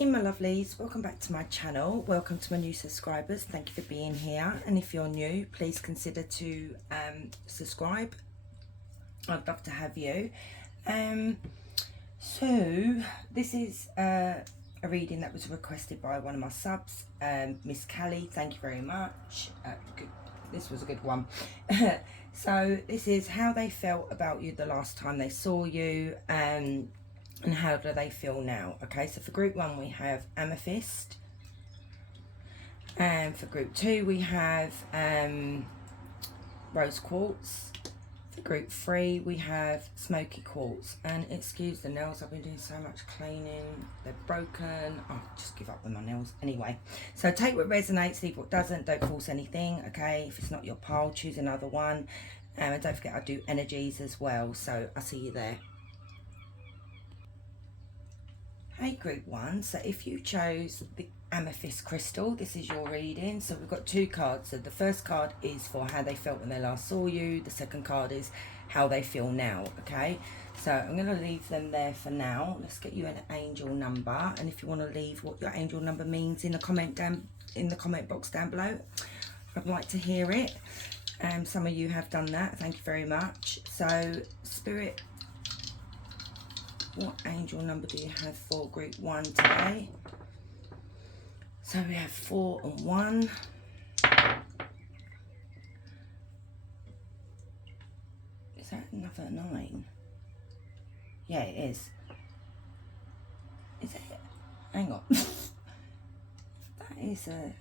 Hey my lovelies, welcome back to my channel. Welcome to my new subscribers. Thank you for being here, and if you're new, please consider to subscribe. I'd love to have you. So this is a reading that was requested by one of my subs, Miss Callie. Thank you very much. This was a good one. So this is how they felt about you the last time they saw you, and how do they feel now. Okay, so for group 1 we have amethyst, and for group 2 we have rose quartz. For group 3 we have smoky quartz. And excuse the nails, I've been doing so much cleaning, they're broken. I'll just give up with my nails anyway. So take what resonates, leave what doesn't. Don't force anything. Okay, if it's not your pile, choose another one. And don't forget I do energies as well, so I'll see you there. Hey group 1, so if you chose the amethyst crystal, this is your reading. So we've got 2 cards. So the first card is for how they felt when they last saw you. The second card is how they feel now. Okay, so I'm going to leave them there for now. Let's get you an angel number, and if you want to leave what your angel number means in the comment box down below, I'd like to hear it. Some of you have done that, thank you very much. So Spirit, what angel number do you have for group 1 today? So we have 4 and 1. Is that another 9? Yeah, it is. Is it? Hang on. That is a...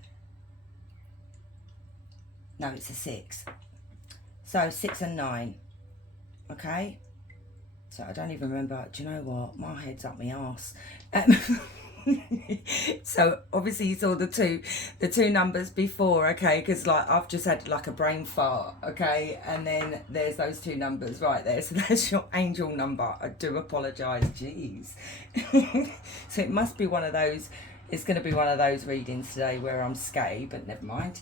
No, it's a 6. So 6 and 9. Okay. So I don't even remember. Do you know what? My head's up my arse. So obviously you saw the two numbers before, okay? Because like I've just had like a brain fart, okay? And then there's those 2 numbers right there. So that's your angel number. I do apologise. Jeez. So it must be one of those. It's going to be one of those readings today where I'm scatty, but never mind.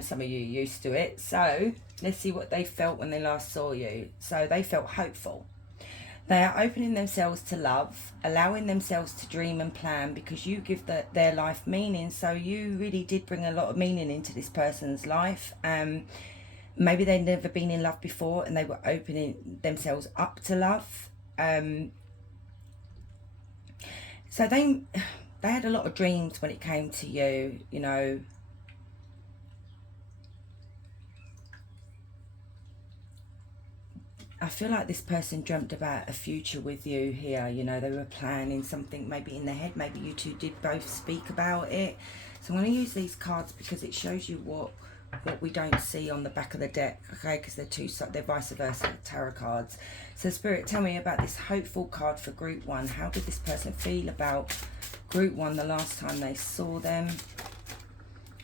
Some of you are used to it. So let's see what they felt when they last saw you. So they felt hopeful. They are opening themselves to love, allowing themselves to dream and plan, because you give their life meaning. So you really did bring a lot of meaning into this person's life. Maybe they'd never been in love before and they were opening themselves up to love. So they had a lot of dreams when it came to you, you know. I feel like this person dreamt about a future with you here. You know, they were planning something maybe in their head. Maybe you two did both speak about it. So I'm going to use these cards because it shows you what we don't see on the back of the deck. Okay, because they're vice versa tarot cards. So Spirit, tell me about this hopeful card for group 1. How did this person feel about group 1 the last time they saw them?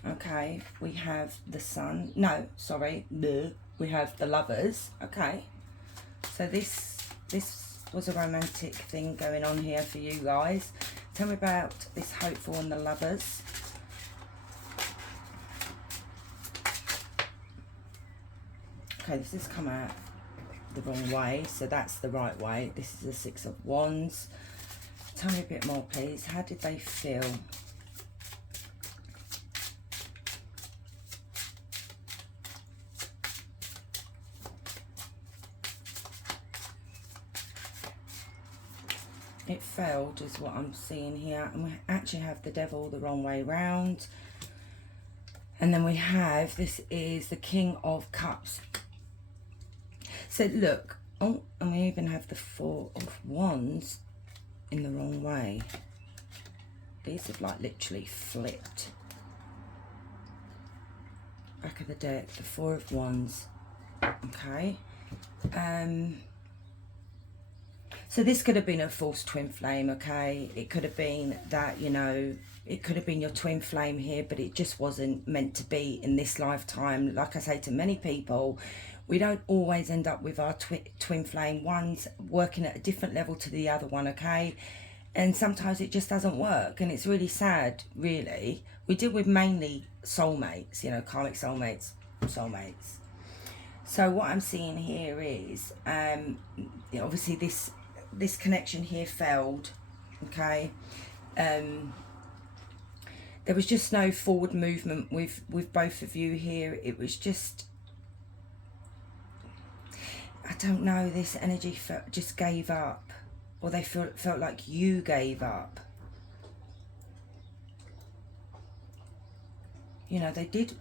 Okay, we have the Sun. No, sorry. We have the Lovers. Okay. So this was a romantic thing going on here for you guys. Tell me about this hopeful and the Lovers. Okay, this has come out the wrong way, so that's the right way. This is the 6 of Wands. Tell me a bit more, please. How did they feel? It failed is what I'm seeing here, and we actually have the Devil the wrong way round, and then we have, this is the King of Cups. So look, oh, and we even have the 4 of Wands in the wrong way. These have like literally flipped. Back of the deck, the 4 of Wands. Okay. So this could have been a false twin flame, okay? It could have been that, you know, it could have been your twin flame here, but it just wasn't meant to be in this lifetime. Like I say to many people, we don't always end up with our twin flame. One's working at a different level to the other one, okay? And sometimes it just doesn't work, and it's really sad, really. We deal with mainly soulmates, you know, karmic soulmates. So what I'm seeing here is, obviously this connection here failed, okay? There was just no forward movement with both of you here. It was just, I don't know, this energy just gave up, or they felt like you gave up. You know, they did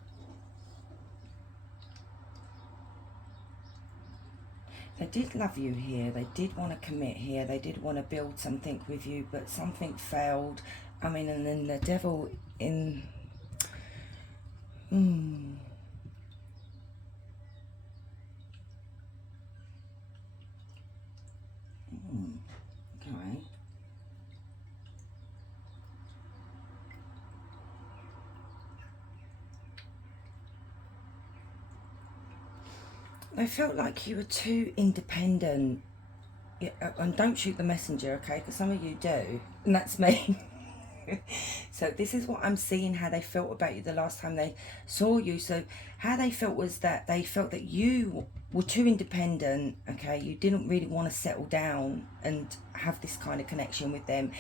love you here. They did want to commit here. They did want to build something with you, but something failed. I mean, and then the devil in... Okay. They felt like you were too independent. Yeah, and don't shoot the messenger, okay? Because some of you do, and that's me. So this is what I'm seeing, how they felt about you the last time they saw you. So how they felt was that they felt that you were too independent, okay? You didn't really want to settle down and have this kind of connection with them.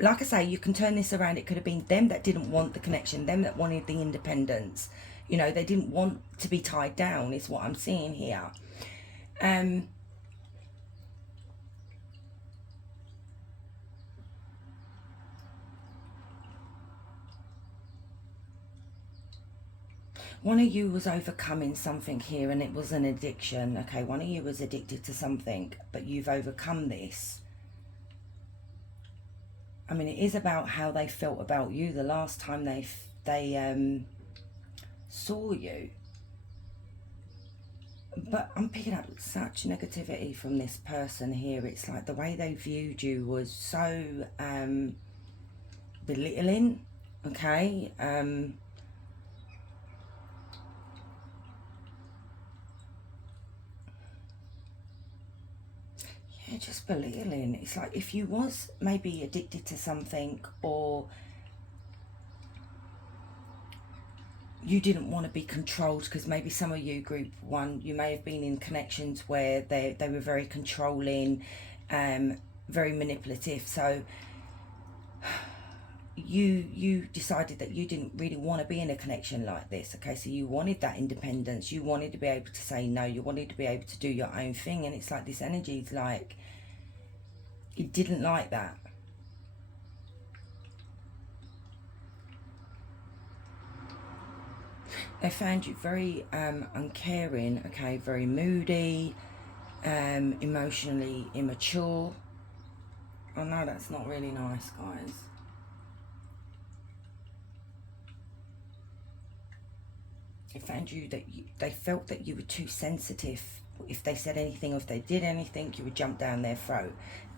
Like I say, you can turn this around. It could have been them that didn't want the connection, them that wanted the independence. You know, they didn't want to be tied down, is what I'm seeing here. One of you was overcoming something here, and it was an addiction, okay? One of you was addicted to something, but you've overcome this. I mean, it is about how they felt about you the last time they saw you. But I'm picking up such negativity from this person here. It's like the way they viewed you was so belittling, okay? Yeah, just belittling. It's like if you was maybe addicted to something, or you didn't want to be controlled, because maybe some of you, group one, you may have been in connections where they were very controlling, very manipulative. So you decided that you didn't really want to be in a connection like this, okay? So you wanted that independence, you wanted to be able to say no, you wanted to be able to do your own thing. And it's like this energy is like, you didn't like that. They found you very uncaring, okay, very moody, emotionally immature. Oh no, that's not really nice, guys. They found you that they felt that you were too sensitive. If they said anything, or if they did anything, you would jump down their throat.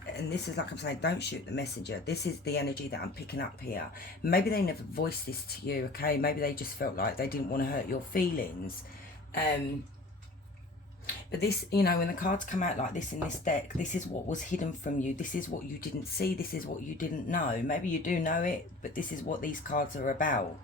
And this is, like I'm saying, don't shoot the messenger. This is the energy that I'm picking up here. Maybe they never voiced this to you, okay? Maybe they just felt like they didn't want to hurt your feelings. But this, you know, when the cards come out like this in this deck, this is what was hidden from you. This is what you didn't see. This is what you didn't know. Maybe you do know it, but this is what these cards are about.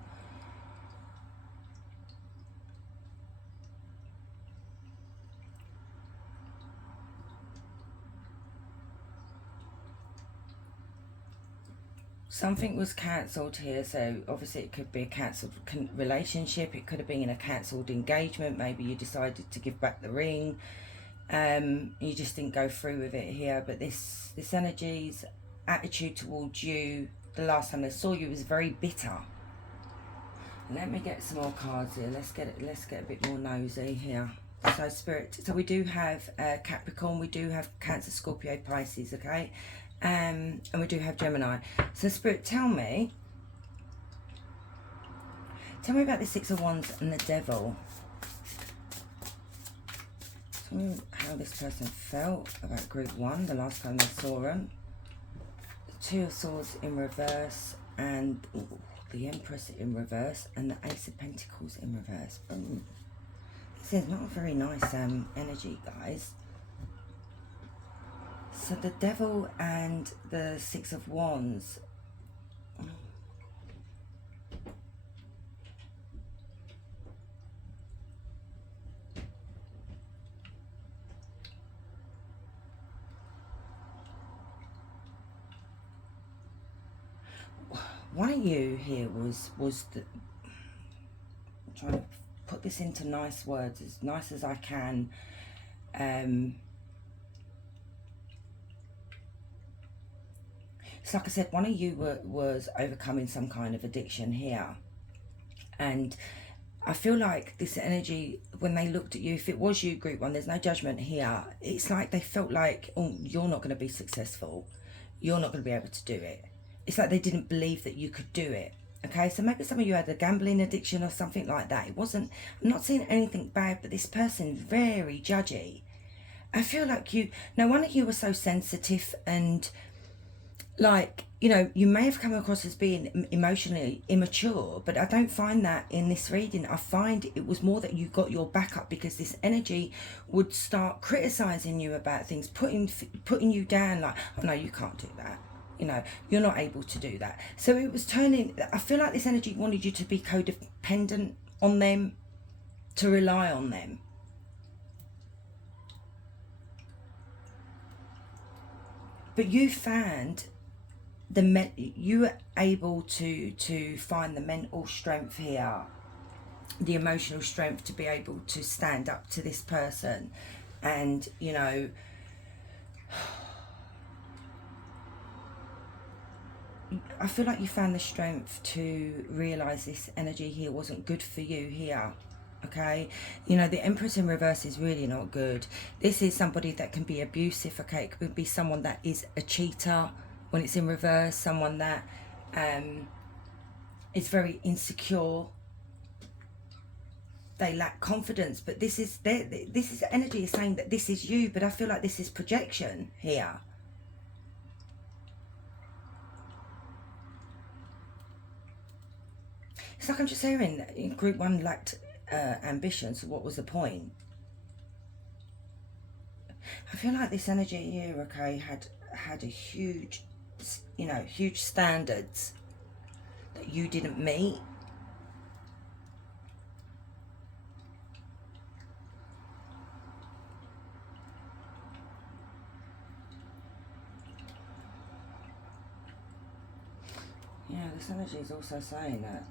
Something was cancelled here, so obviously it could be a cancelled relationship. It could have been a cancelled engagement. Maybe you decided to give back the ring. You just didn't go through with it here. But this energy's attitude towards you the last time they saw you was very bitter. Let me get some more cards here. Let's get a bit more nosy here. So Spirit, so we do have Capricorn, we do have Cancer, Scorpio, Pisces, okay? And we do have Gemini. So Spirit, tell me about the Six of Wands and the Devil. Tell me how this person felt about group one the last time they saw them. The Two of Swords in reverse, and the Empress in reverse, and the Ace of Pentacles in reverse. This is not a very nice energy, guys. So the Devil and the Six of Wands. one of you here was the, I'm trying to put this into nice words, as nice as I can. So like I said, one of you was overcoming some kind of addiction here. And I feel like this energy, when they looked at you, if it was you, group one, there's no judgment here. It's like they felt like, oh, you're not going to be successful. You're not going to be able to do it. It's like they didn't believe that you could do it. Okay, so maybe some of you had a gambling addiction or something like that. It wasn't, I'm not seeing anything bad, but this person's very judgy. I feel like you, now one of you was so sensitive and like, you know, you may have come across as being emotionally immature, but I don't find that in this reading. I find it was more that you got your back up, because this energy would start criticizing you about things, putting you down, like, oh no, you can't do that. You know, you're not able to do that. So it was turning, I feel like this energy wanted you to be codependent on them, to rely on them. But you found you were able to find the mental strength here, the emotional strength to be able to stand up to this person. And, you know, I feel like you found the strength to realize this energy here wasn't good for you here. Okay, you know, the Empress in reverse is really not good. This is somebody that can be abusive. Okay, it could be someone that is a cheater when it's in reverse, someone that is very insecure. They lack confidence. But this is energy is saying that this is you, but I feel like this is projection here. It's like I'm just hearing that in group one lacked ambition, so what was the point? I feel like this energy here, okay, had a huge, you know, huge standards that you didn't meet. Yeah, this energy is also saying that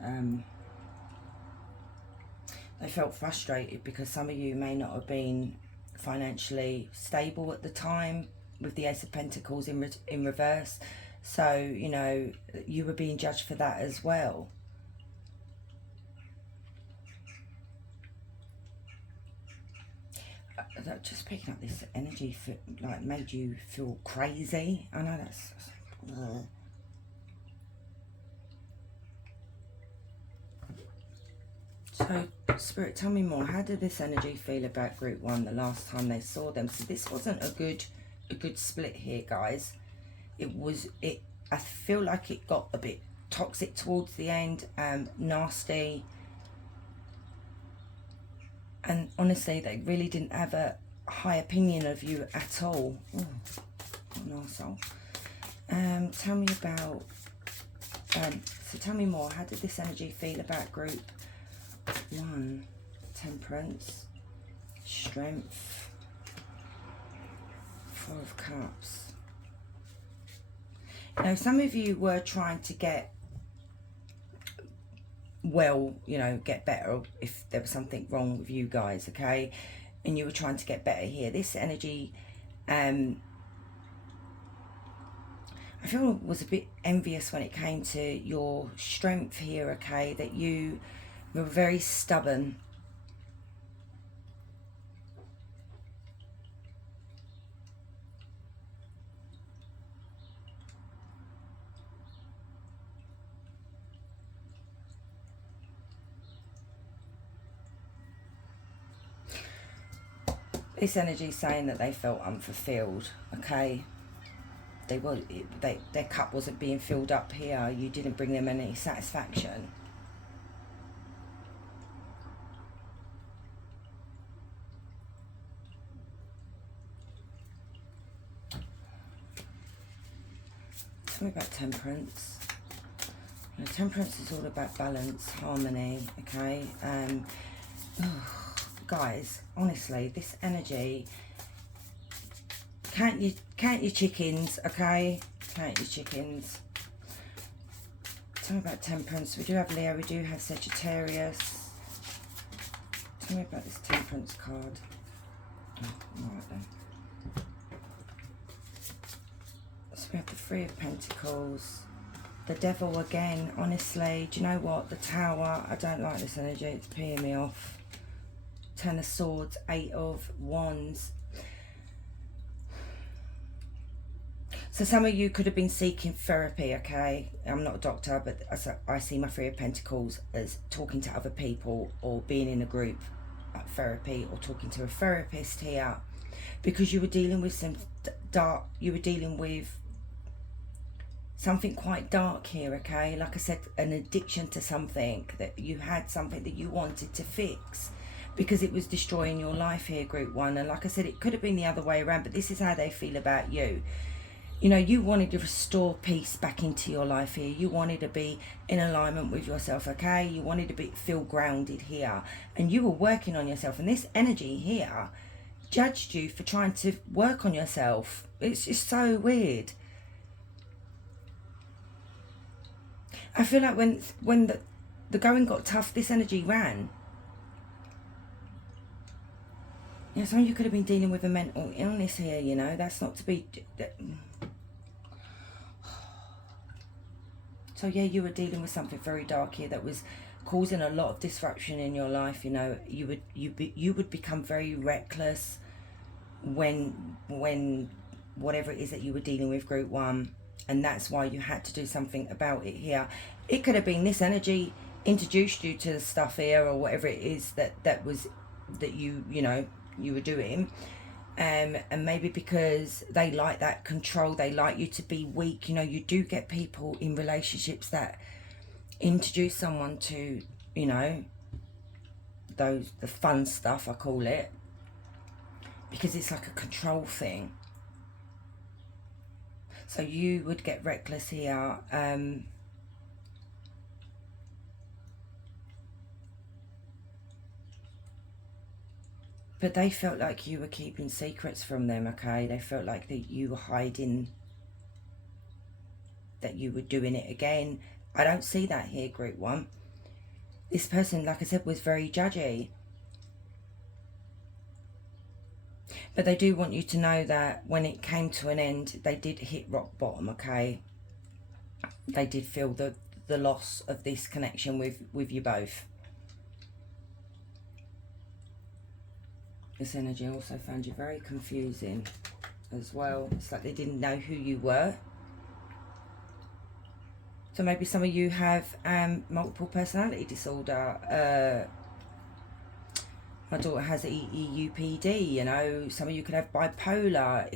they felt frustrated because some of you may not have been financially stable at the time, with the Ace of Pentacles in reverse. So, you know, you were being judged for that as well. Just picking up this energy, like, made you feel crazy. I know that's... So, Spirit, tell me more. How did this energy feel about group one the last time they saw them? So this wasn't a good split here, guys. I feel like it got a bit toxic towards the end, nasty. And honestly, they really didn't have a high opinion of you at all. Oh, an arsehole. Tell me about... so tell me more. How did this energy feel about group one? Temperance, strength, Four of Cups. Now, some of you were trying to get well, you know, get better if there was something wrong with you guys, okay? And you were trying to get better here. This energy, I feel, was a bit envious when it came to your strength here, okay? That you were very stubborn. This energy is saying that they felt unfulfilled, okay? Their cup wasn't being filled up here. You didn't bring them any satisfaction. Tell me about Temperance. You know, Temperance is all about balance, harmony, okay? Guys, honestly, this energy, count your chickens, okay? Count your chickens. Tell me about Temperance. We do have Leo, we do have Sagittarius. Tell me about this Temperance card. Oh, alright then. So we have the Three of Pentacles. The Devil again. Honestly, do you know what? The Tower. I don't like this energy. It's peeing me off. Ten of Swords. Eight of Wands. So some of you could have been seeking therapy, okay? I'm not a doctor, but I see my Three of Pentacles as talking to other people or being in a group therapy or talking to a therapist here, because you were dealing with some dark, you were dealing with something quite dark here, okay? Like I said, an addiction to something, that you had something that you wanted to fix because it was destroying your life here, Group 1. And like I said, it could have been the other way around, but this is how they feel about you. You know, you wanted to restore peace back into your life here. You wanted to be in alignment with yourself, okay? You wanted to feel grounded here. And you were working on yourself. And this energy here judged you for trying to work on yourself. It's just so weird. I feel like when the going got tough, this energy ran. You know, some of you could have been dealing with a mental illness here, you know. That's not to be... So yeah, you were dealing with something very dark here that was causing a lot of disruption in your life. You know, you would become very reckless when whatever it is that you were dealing with, Group 1, and that's why you had to do something about it here. It could have been this energy introduced you to the stuff here, or whatever it is that you know you were doing. And maybe because they like that control, they like you to be weak. You know, you do get people in relationships that introduce someone to, you know, the fun stuff, I call it, because it's like a control thing. So you would get reckless here. But they felt like you were keeping secrets from them, okay? They felt like that you were hiding, that you were doing it again. I don't see that here, Group 1. This person, like I said, was very judgy. But they do want you to know that when it came to an end, they did hit rock bottom, okay? They did feel the loss of this connection with you both. This energy also found you very confusing as well. It's like they didn't know who you were. So maybe some of you have multiple personality disorder. My daughter has EUPD, you know. Some of you could have bipolar.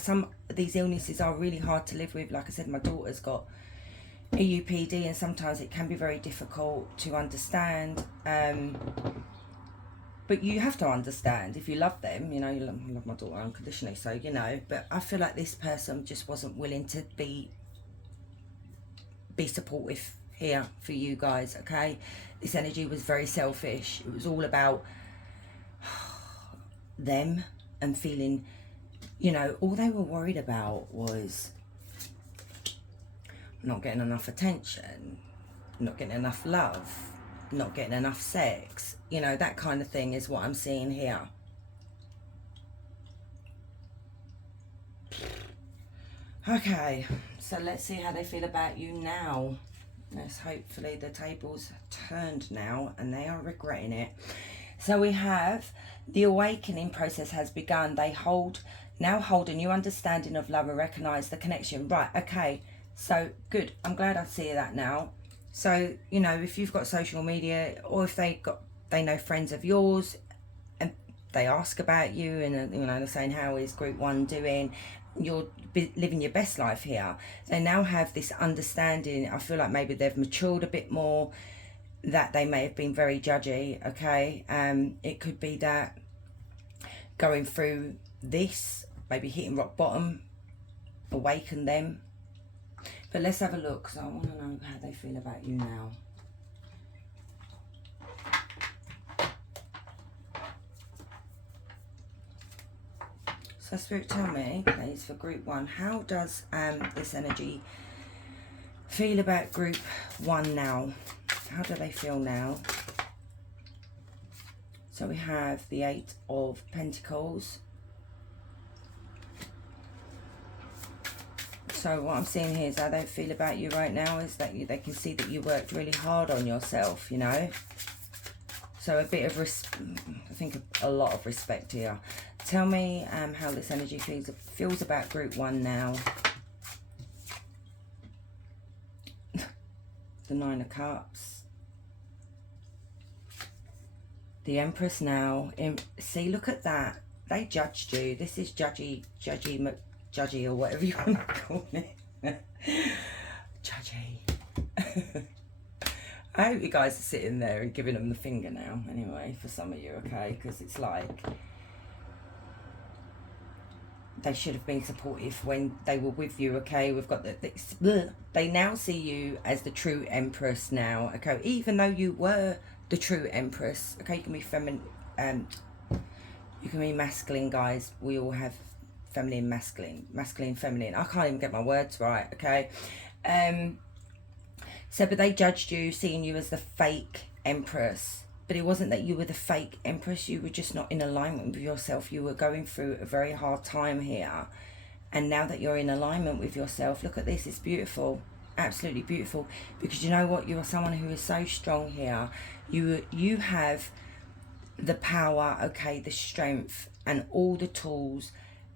Some of these illnesses are really hard to live with. Like I said, my daughter's got EUPD, and sometimes it can be very difficult to understand. But you have to understand if you love them, you know. You love my daughter unconditionally, so you know. But I feel like this person just wasn't willing to be supportive here for you guys, okay? This energy was very selfish. It was all about them and feeling, you know, all they were worried about was not getting enough attention, not getting enough love, not getting enough sex, you know, that kind of thing is what I'm seeing here. Okay, so let's see how they feel about you now. Let's hopefully the tables turned now and they are regretting it. So we have the awakening process has begun. They now hold a new understanding of love and recognize the connection. Right, okay, so good. I'm glad I see that now. So, you know, if you've got social media, or if they know friends of yours and they ask about you and, you know, they're saying, how is Group 1 doing? You're living your best life here. They now have this understanding. I feel like maybe they've matured a bit more, that they may have been very judgy, okay? It could be that going through this, maybe hitting rock bottom, awaken them. But let's have a look, because I want to know how they feel about you now. So Spirit, tell me, please, for Group 1, how does this energy feel about group 1 now? How do they feel now? So we have the 8 of Pentacles. So what I'm seeing here is how they feel about you right now is that they can see that you worked really hard on yourself, you know. So a bit of, I think a lot of respect here. Tell me how this energy feels about group 1 now. The 9 of Cups. The Empress now. See, look at that. They judged you. This is judgy or whatever you want to call it. Judgy. I hope you guys are sitting there and giving them the finger now, anyway, for some of you, okay? Because it's like, they should have been supportive when they were with you, okay? We've got they now see you as the true Empress now, okay? Even though you were the true Empress, okay? You can be feminine, you can be masculine, guys. We all have feminine, masculine, feminine. I can't even get my words right, okay? So, but they judged you, seeing you as the fake Empress. But it wasn't that you were the fake Empress. You were just not in alignment with yourself. You were going through a very hard time here. And now that you're in alignment with yourself, look at this. It's beautiful. Absolutely beautiful. Because you know what? You are someone who is so strong here. You have the power, okay, the strength and all the tools.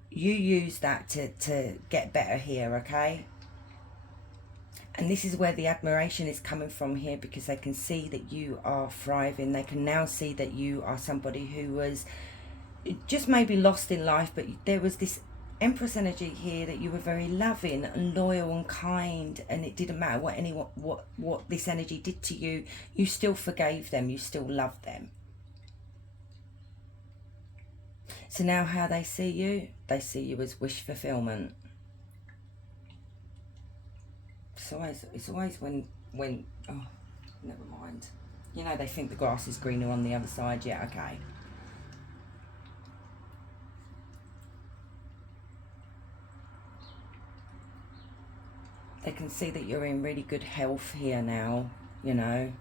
You use that to get better here, okay? And this is where the admiration is coming from here, because they can see that you are thriving. They can now see that you are somebody who was just maybe lost in life, but there was this Empress energy here that you were very loving and loyal and kind, and it didn't matter what this energy did to you. You still forgave them. You still loved them. So now how they see you? They see you as wish fulfillment. It's always when oh, never mind. You know, they think the grass is greener on the other side. Yeah, okay. They can see that you're in really good health here now, you know.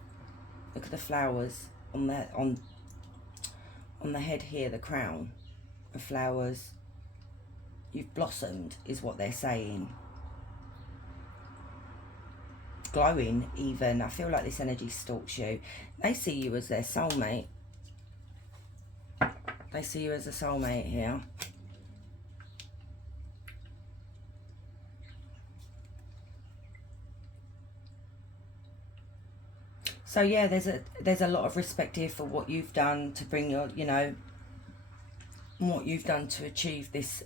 Look at the flowers on the head here, the crown of flowers. You've blossomed, is what they're saying. Glowing even. I feel like this energy stalks you. They see you as their soulmate. They see you as a soulmate here. So yeah, there's a lot of respect here for what you've done to bring your, you know, what you've done to achieve this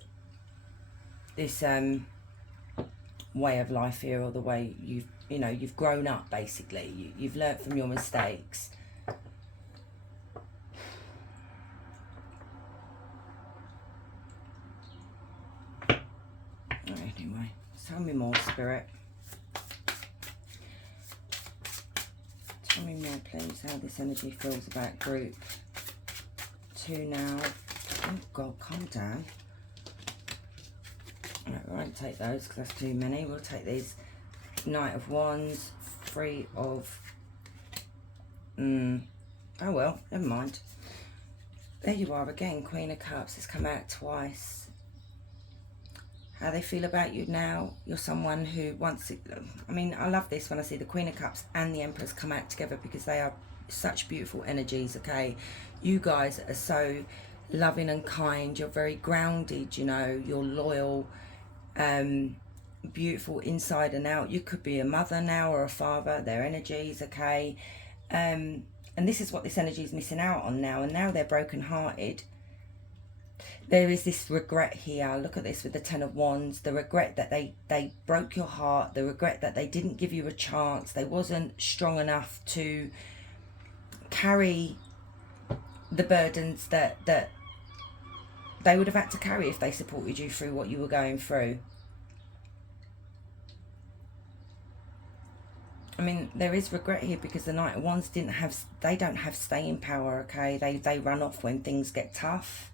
way of life here, or the way you've grown up, basically. You've learnt from your mistakes. Anyway, tell me more, Spirit. Tell me more, please, how this energy feels about group 2 now. Oh God, calm down. Right, we won't take those because that's too many. We'll take these Knight of Wands, 3 of... oh well, never mind. There you are again, Queen of Cups. It's come out twice. How they feel about you now. You're someone who wants it. I mean, I love this when I see the Queen of Cups and the Empress come out together, because they are such beautiful energies, okay? You guys are so loving and kind. You're very grounded, you know. You're loyal, beautiful inside and out. You could be a mother now or a father. Their energies, okay? And this is what this energy is missing out on now. And now they're broken-hearted. There is this regret here. Look at this with the 10 of Wands. The regret that they broke your heart. The regret that they didn't give you a chance. They wasn't strong enough to carry the burdens that they would have had to carry if they supported you through what you were going through. I mean, there is regret here because the Knight of Wands they don't have staying power, okay? They run off when things get tough.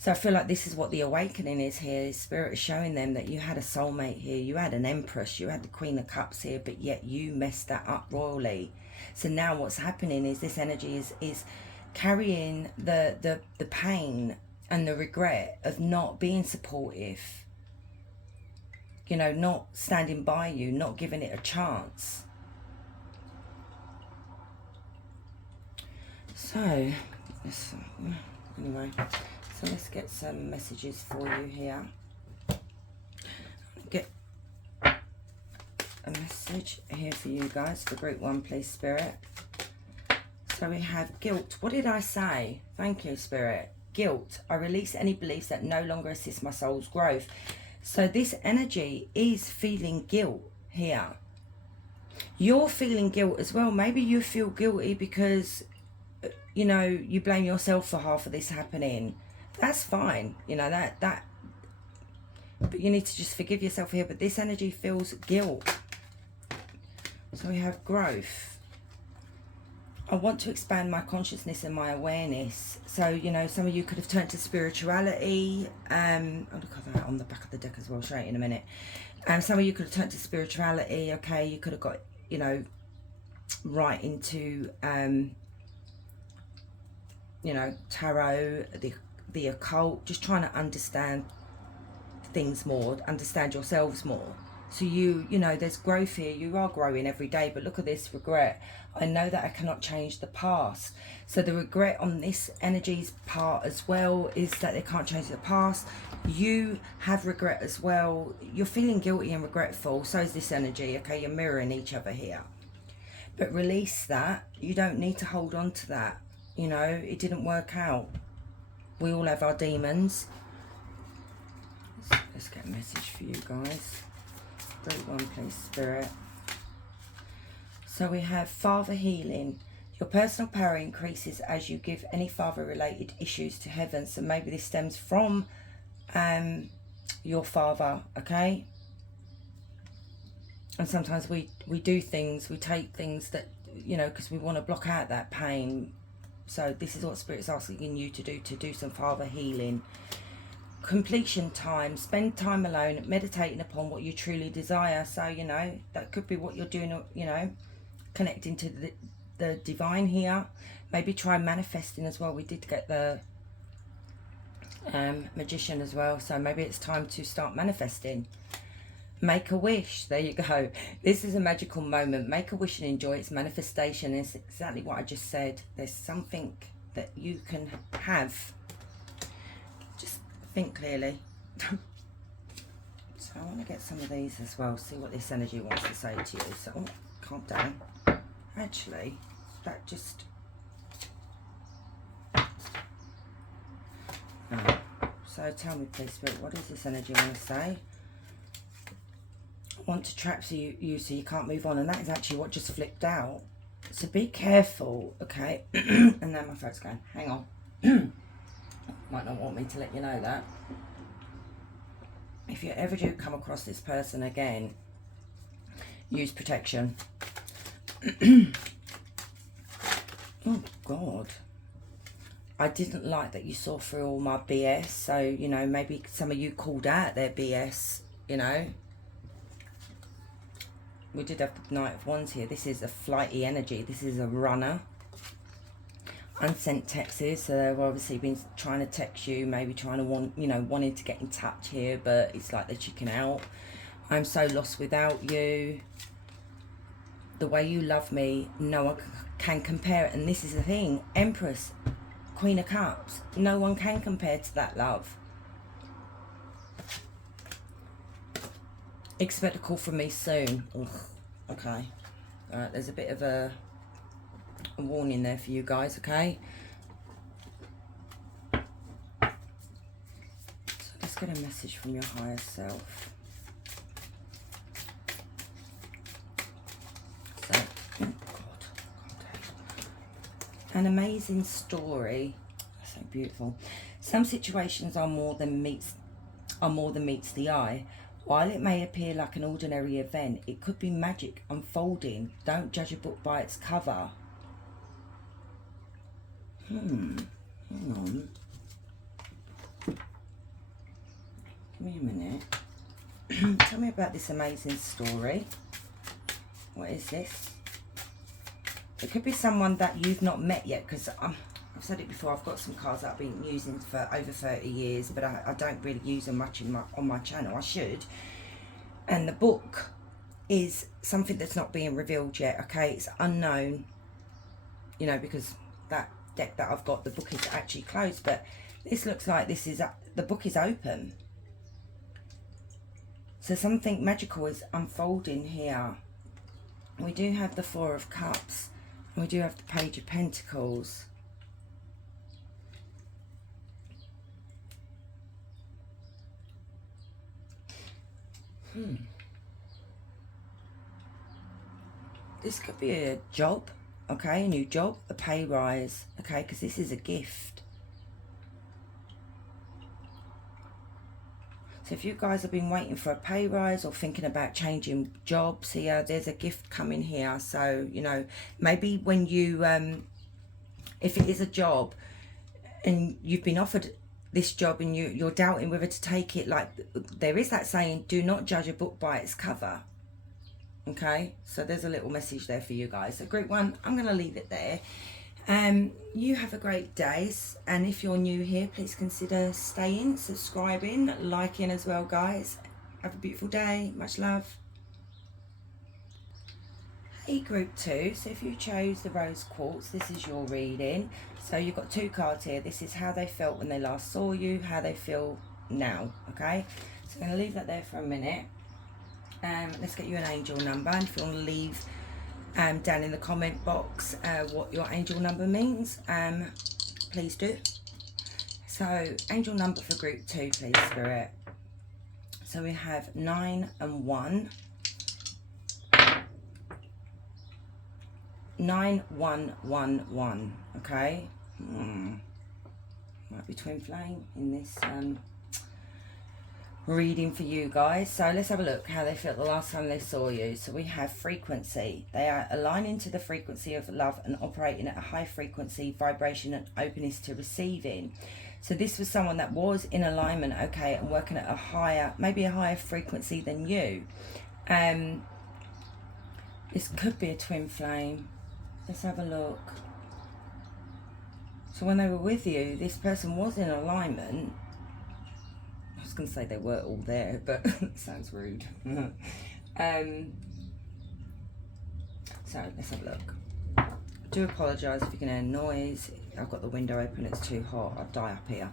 So I feel like this is what the awakening is here. Spirit is showing them that you had a soulmate here. You had an Empress. You had the Queen of Cups here, but yet you messed that up royally. So now what's happening is this energy is carrying the pain and the regret of not being supportive. You know, not standing by you, not giving it a chance. So, anyway, so let's get some messages for you here. Get a message here for you guys for group 1, please, Spirit. So we have guilt. What did I say? Thank you, Spirit. Guilt. I release any beliefs that no longer assist my soul's growth. So this energy is feeling guilt here. You're feeling guilt as well. Maybe you feel guilty because, you know, you blame yourself for half of this happening. That's fine. You know, that but you need to just forgive yourself here. But this energy feels guilt. So we have growth. I want to expand my consciousness and my awareness. So, you know, some of you could have turned to spirituality. I'll look at that on the back of the deck as well, straight in a minute. Some of you could have turned to spirituality, okay? You could have got, you know, right into, you know, tarot, the occult, just trying to understand things more, understand yourselves more. So you know, there's growth here. You are growing every day, but look at this regret. I know that I cannot change the past. So the regret on this energy's part as well is that they can't change the past. You have regret as well. You're feeling guilty and regretful. So is this energy, okay? You're mirroring each other here. But release that. You don't need to hold on to that. You know, it didn't work out. We all have our demons. Let's get a message for you guys. Group 1, please, Spirit. So we have father healing. Your personal power increases as you give any father related issues to heaven. So maybe this stems from your father, okay? And sometimes we do things, we take things that, you know, because we want to block out that pain. So this is what Spirit's asking you to do some father healing. Completion time. Spend time alone, meditating upon what you truly desire. So, you know, that could be what you're doing, you know, connecting to the divine here. Maybe try manifesting as well. We did get the magician as well. So maybe it's time to start manifesting. Make a wish. There you go. This is a magical moment. Make a wish and enjoy its manifestation. It's exactly what I just said. There's something that you can have. Just think clearly. So I want to get some of these as well. See what this energy wants to say to you. So, oh, calm down. Actually, that just... No. So tell me, please, Spirit, what does this energy want to say? I want to trap you so you can't move on. And that is actually what just flipped out. So be careful, okay? And now my throat's going, hang on. Might not want me to let you know that. If you ever do come across this person again, use protection. Oh, God. I didn't like that you saw through all my BS. So, you know, maybe some of you called out their BS, you know. We did have the Knight of Wands here. This is a flighty energy. This is a runner. Unsent texts. So they've obviously been trying to text you. Maybe trying to wanting to get in touch here. But it's like they're chicking out. I'm so lost without you. The way you love me, no one can compare it. And this is the thing. Empress, Queen of Cups. No one can compare to that love. Expect a call from me soon. Ugh, okay. Alright, there's a bit of a warning there for you guys, okay? So let's get a message from your higher self. So, oh God. An amazing story. So beautiful. Some situations are more than meets the eye. While it may appear like an ordinary event, it could be magic unfolding. Don't judge a book by its cover. Hang on. Give me a minute. Tell me about this amazing story. What is this? It could be someone that you've not met yet, because I've said it before, I've got some cards that I've been using for over 30 years, but I don't really use them much on my channel. I should. And the book is something that's not being revealed yet, okay? It's unknown, you know, because that deck that I've got, the book is actually closed, but this looks like this is, the book is open. So something magical is unfolding here. We do have the Four of Cups, and we do have the Page of Pentacles. This could be a job, okay, a new job, a pay rise, okay, because this is a gift. So if you guys have been waiting for a pay rise or thinking about changing jobs here, there's a gift coming here. So, you know, maybe when you, if it is a job and you've been offered this job and you're doubting whether to take it, like there is that saying, do not judge a book by its cover. Okay, so there's a little message there for you guys. So group one, I'm going to leave it there. You have a great day, and if you're new here, please consider staying, subscribing, liking as well, guys. Have a beautiful day. Much love. Hey group two, so if you chose the rose quartz, this is your reading. So you've got two cards here. This is how they felt when they last saw you, how they feel now. Okay, so I'm going to leave that there for a minute. Let's get you an angel number, and if you want to leave down in the comment box what your angel number means, please do. So angel number for group two, please, Spirit. So we have 9 and 1. 9 1 1 1. Okay. Might be twin flame in this reading for you guys. So let's have a look how they felt the last time they saw you. So we have frequency. They are aligning to the frequency of love and operating at a high frequency, vibration and openness to receiving. So this was someone that was in alignment, okay, and working at a higher, maybe a higher frequency than you. This could be a twin flame. Let's have a look. So when they were with you, this person was in alignment. I was going to say they were all there, but it sounds rude. So let's have a look. I do apologise if you can hear noise. I've got the window open, it's too hot, I'll die up here.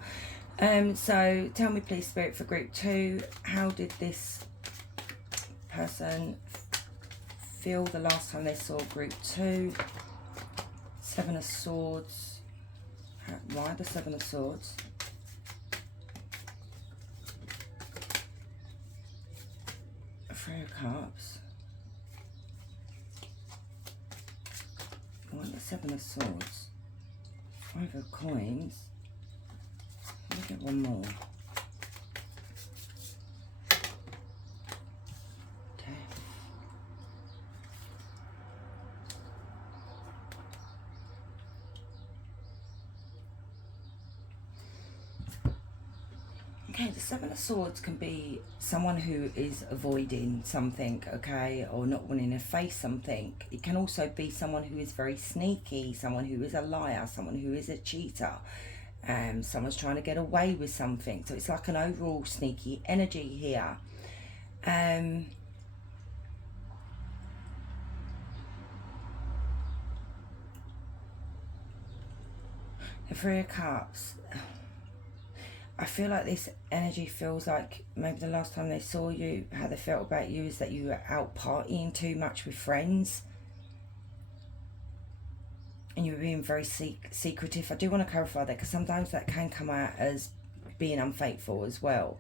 So tell me please, Spirit, for group two, how did this person feel the last time they saw group two? 7 of Swords. Why the 7 of Swords? Three of Cups. Why the 7 of Swords? 5 of Coins. Let me get one more. Okay, the 7 of Swords can be someone who is avoiding something, okay, or not wanting to face something. It can also be someone who is very sneaky, someone who is a liar, someone who is a cheater. Someone's trying to get away with something. So it's like an overall sneaky energy here. The 3 of Cups. I feel like this energy feels like maybe the last time they saw you, how they felt about you is that you were out partying too much with friends. And you were being very secretive. I do want to clarify that because sometimes that can come out as being unfaithful as well.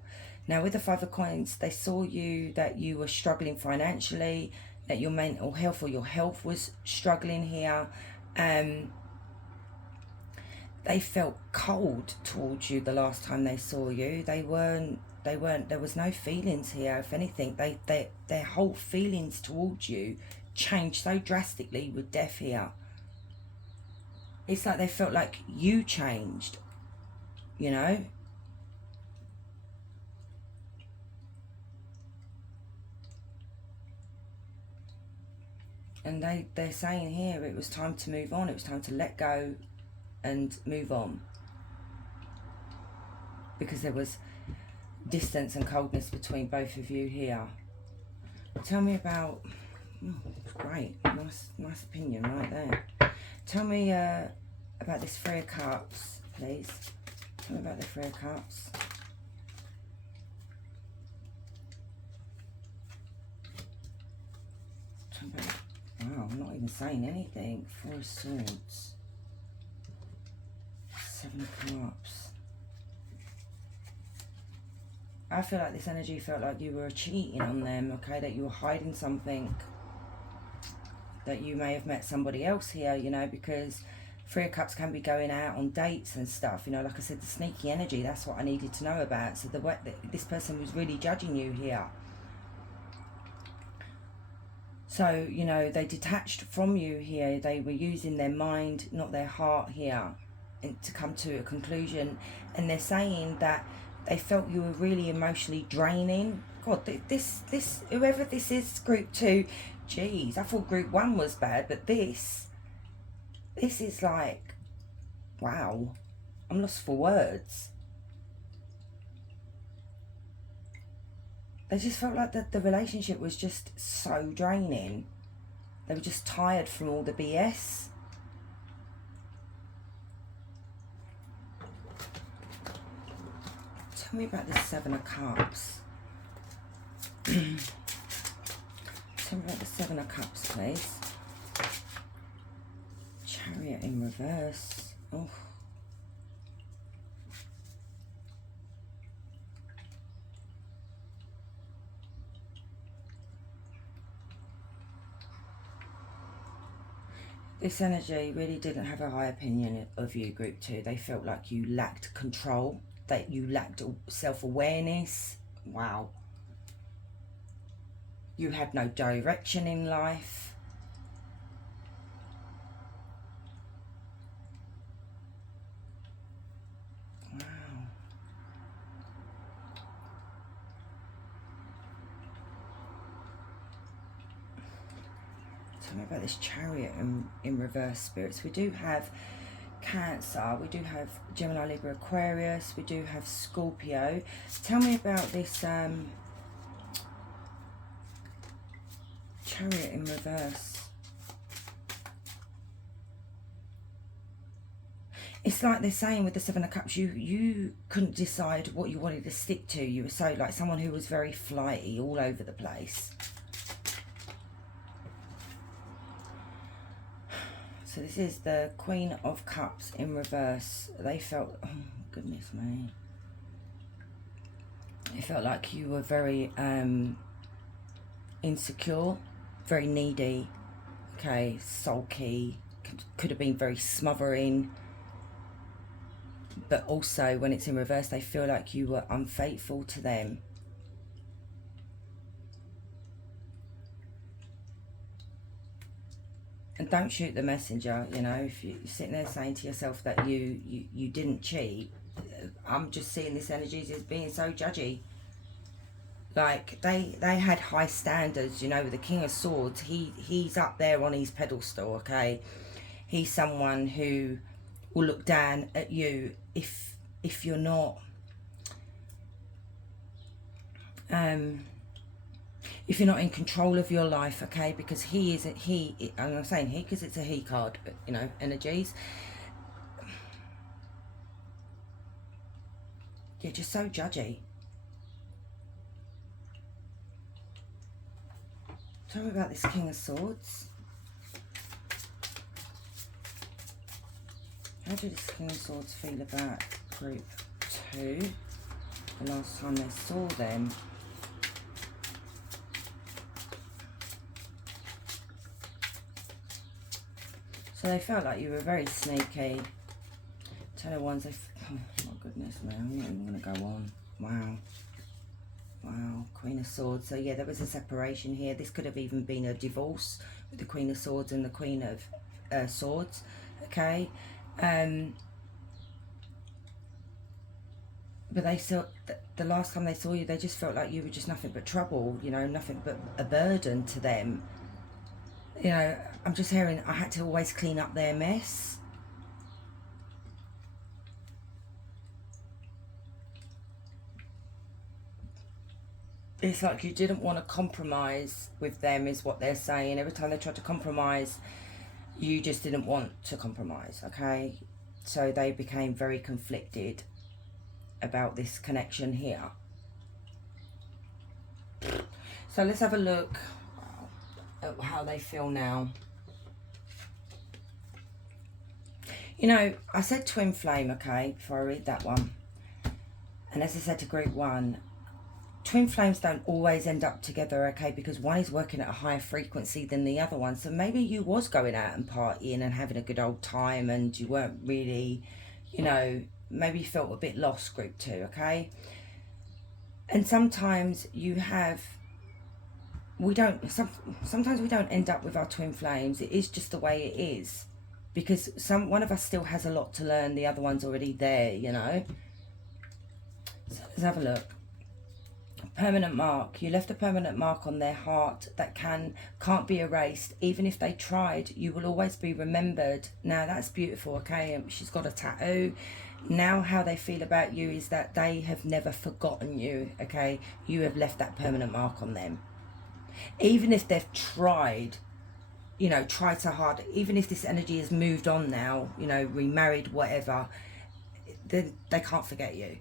Now with the 5 of Coins, they saw you that you were struggling financially, that your mental health or your health was struggling here. They felt cold towards you the last time they saw you. They weren't, there was no feelings here. If anything, their whole feelings towards you changed so drastically with death here. It's like they felt like you changed, you know. And they're saying here it was time to move on. It was time to let go and move on. Because there was distance and coldness between both of you here. Tell me about... great. Nice opinion right there. Tell me about this Three of Cups, please. Tell me about the Three of Cups. Tell me about... Wow, I'm not even saying anything. Four of Swords. Seven of Cups. I feel like this energy felt like you were cheating on them, okay? That you were hiding something. That you may have met somebody else here, you know, because Three of Cups can be going out on dates and stuff, you know, like I said, the sneaky energy, that's what I needed to know about. So the way that this person was really judging you here. So, you know, they detached from you here. They were using their mind, not their heart here, and to come to a conclusion. And they're saying that they felt you were really emotionally draining. God, this whoever this is, group 2, geez, I thought group 1 was bad, but this is like, wow, I'm lost for words. They just felt like the relationship was just so draining. They were just tired from all the BS. Tell me about the Seven of Cups. Tell me about the Seven of Cups, please. Chariot in reverse. Oh. This energy really didn't have a high opinion of you, group 2. They felt like you lacked control, that you lacked self-awareness. Wow. You had no direction in life. Wow. Tell me about this Chariot in reverse, spirits. We do have Cancer, we do have Gemini, Libra, Aquarius, we do have Scorpio. Tell me about this Chariot in reverse. It's like they're saying with the Seven of Cups, you couldn't decide what you wanted to stick to. You were so like someone who was very flighty, all over the place. So this is the Queen of Cups in reverse. They felt, oh goodness me. It felt like you were very insecure, very needy, okay, sulky, could have been very smothering. But also when it's in reverse, they feel like you were unfaithful to them. And don't shoot the messenger, you know, if you're sitting there saying to yourself that you didn't cheat. I'm just seeing this energy as being so judgy. Like, they had high standards, you know, with the King of Swords. He's up there on his pedestal, okay? He's someone who will look down at you if you're not... if you're not in control of your life, okay, because I'm saying he because it's a he card, but, you know, energies. You're just so judgy. Tell me about this King of Swords. How did this King of Swords feel about group 2 the last time they saw them? So they felt like you were very sneaky. Tell the ones oh my goodness, man, I'm not even going to go on. Wow. Wow, Queen of Swords. So yeah, there was a separation here. This could have even been a divorce with the Queen of Swords and the Queen of Swords. Okay. But they saw, the last time they saw you, they just felt like you were just nothing but trouble, you know, nothing but a burden to them. You know, I'm just hearing I had to always clean up their mess. It's like you didn't want to compromise with them, is what they're saying. Every time they tried to compromise, you just didn't want to compromise, okay? So they became very conflicted about this connection here. So let's have a look at how they feel now. You know, I said twin flame, okay, before I read that one. And as I said to group one, twin flames don't always end up together, okay, because one is working at a higher frequency than the other one. So maybe you was going out and partying and having a good old time and you weren't really, you know, maybe you felt a bit lost, group two, okay? And sometimes you have, sometimes we don't end up with our twin flames. It is just the way it is. Because one of us still has a lot to learn, the other one's already there, you know? So let's have a look. Permanent mark. You left a permanent mark on their heart that can't be erased. Even if they tried, you will always be remembered. Now that's beautiful, okay? She's got a tattoo. Now how they feel about you is that they have never forgotten you, okay? You have left that permanent mark on them. Even if they've tried, you know, tried so hard, even if this energy has moved on now, you know, remarried, whatever, they can't forget you.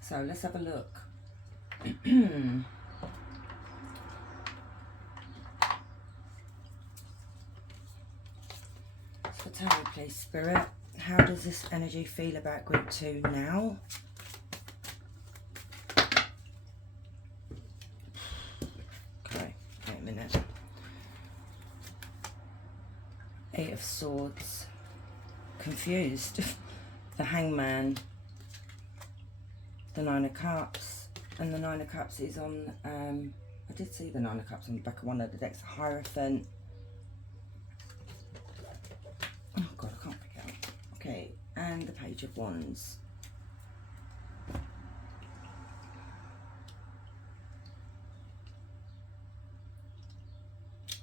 So let's have a look. So tell me please, Spirit, how does this energy feel about group two now? Okay, wait a minute. Eight of Swords. Confused. The Hangman. The Nine of Cups, and the Nine of Cups is on, I did see the Nine of Cups on the back of one of the decks, Hierophant. Oh God, I can't pick it up. Okay, and the Page of Wands.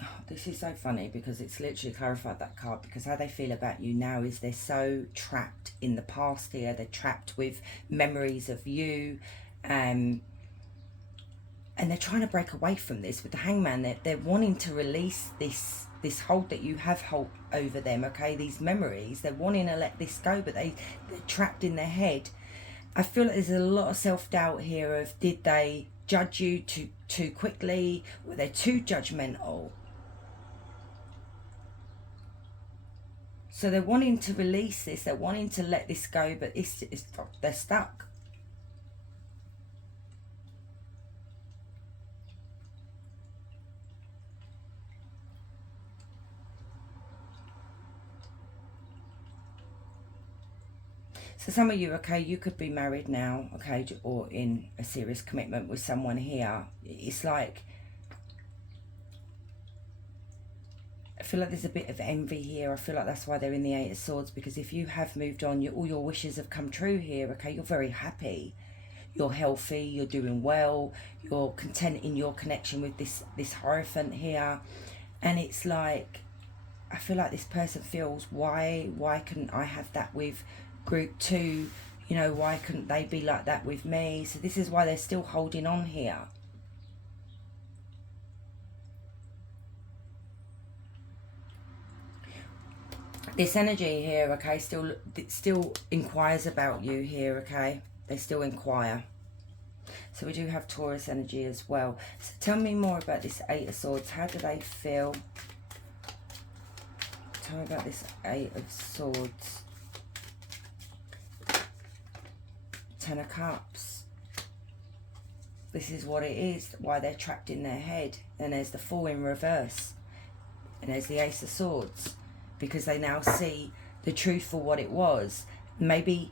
Oh, this is so funny because it's literally clarified that card, because how they feel about you now is they're so trapped in the past here. They're trapped with memories of you, and they're trying to break away from this. With the Hangman, they're wanting to release this hold that you have hold over them, okay? These memories, they're wanting to let this go, but they're trapped in their head. I feel like there's a lot of self-doubt here of, did they judge you too quickly? Were they too judgmental? So they're wanting to release this, they're wanting to let this go, but they're stuck. So some of you, okay, you could be married now, okay, or in a serious commitment with someone here. It's like, I feel like there's a bit of envy here. I feel like that's why they're in the Eight of Swords, because if you have moved on, all your wishes have come true here, okay? You're very happy. You're healthy, you're doing well, you're content in your connection with this Hierophant here. And it's like, I feel like this person feels, why couldn't I have that with group two? You know, why couldn't they be like that with me? So this is why they're still holding on here. This energy here, okay, still inquires about you here, okay? They still inquire. So we do have Taurus energy as well. So tell me more about this Eight of Swords. How do they feel? Tell me about this Eight of Swords. Ten of Cups. This is what it is, why they're trapped in their head. And there's the Fool in reverse. And there's the Ace of Swords. Because they now see the truth for what it was. Maybe,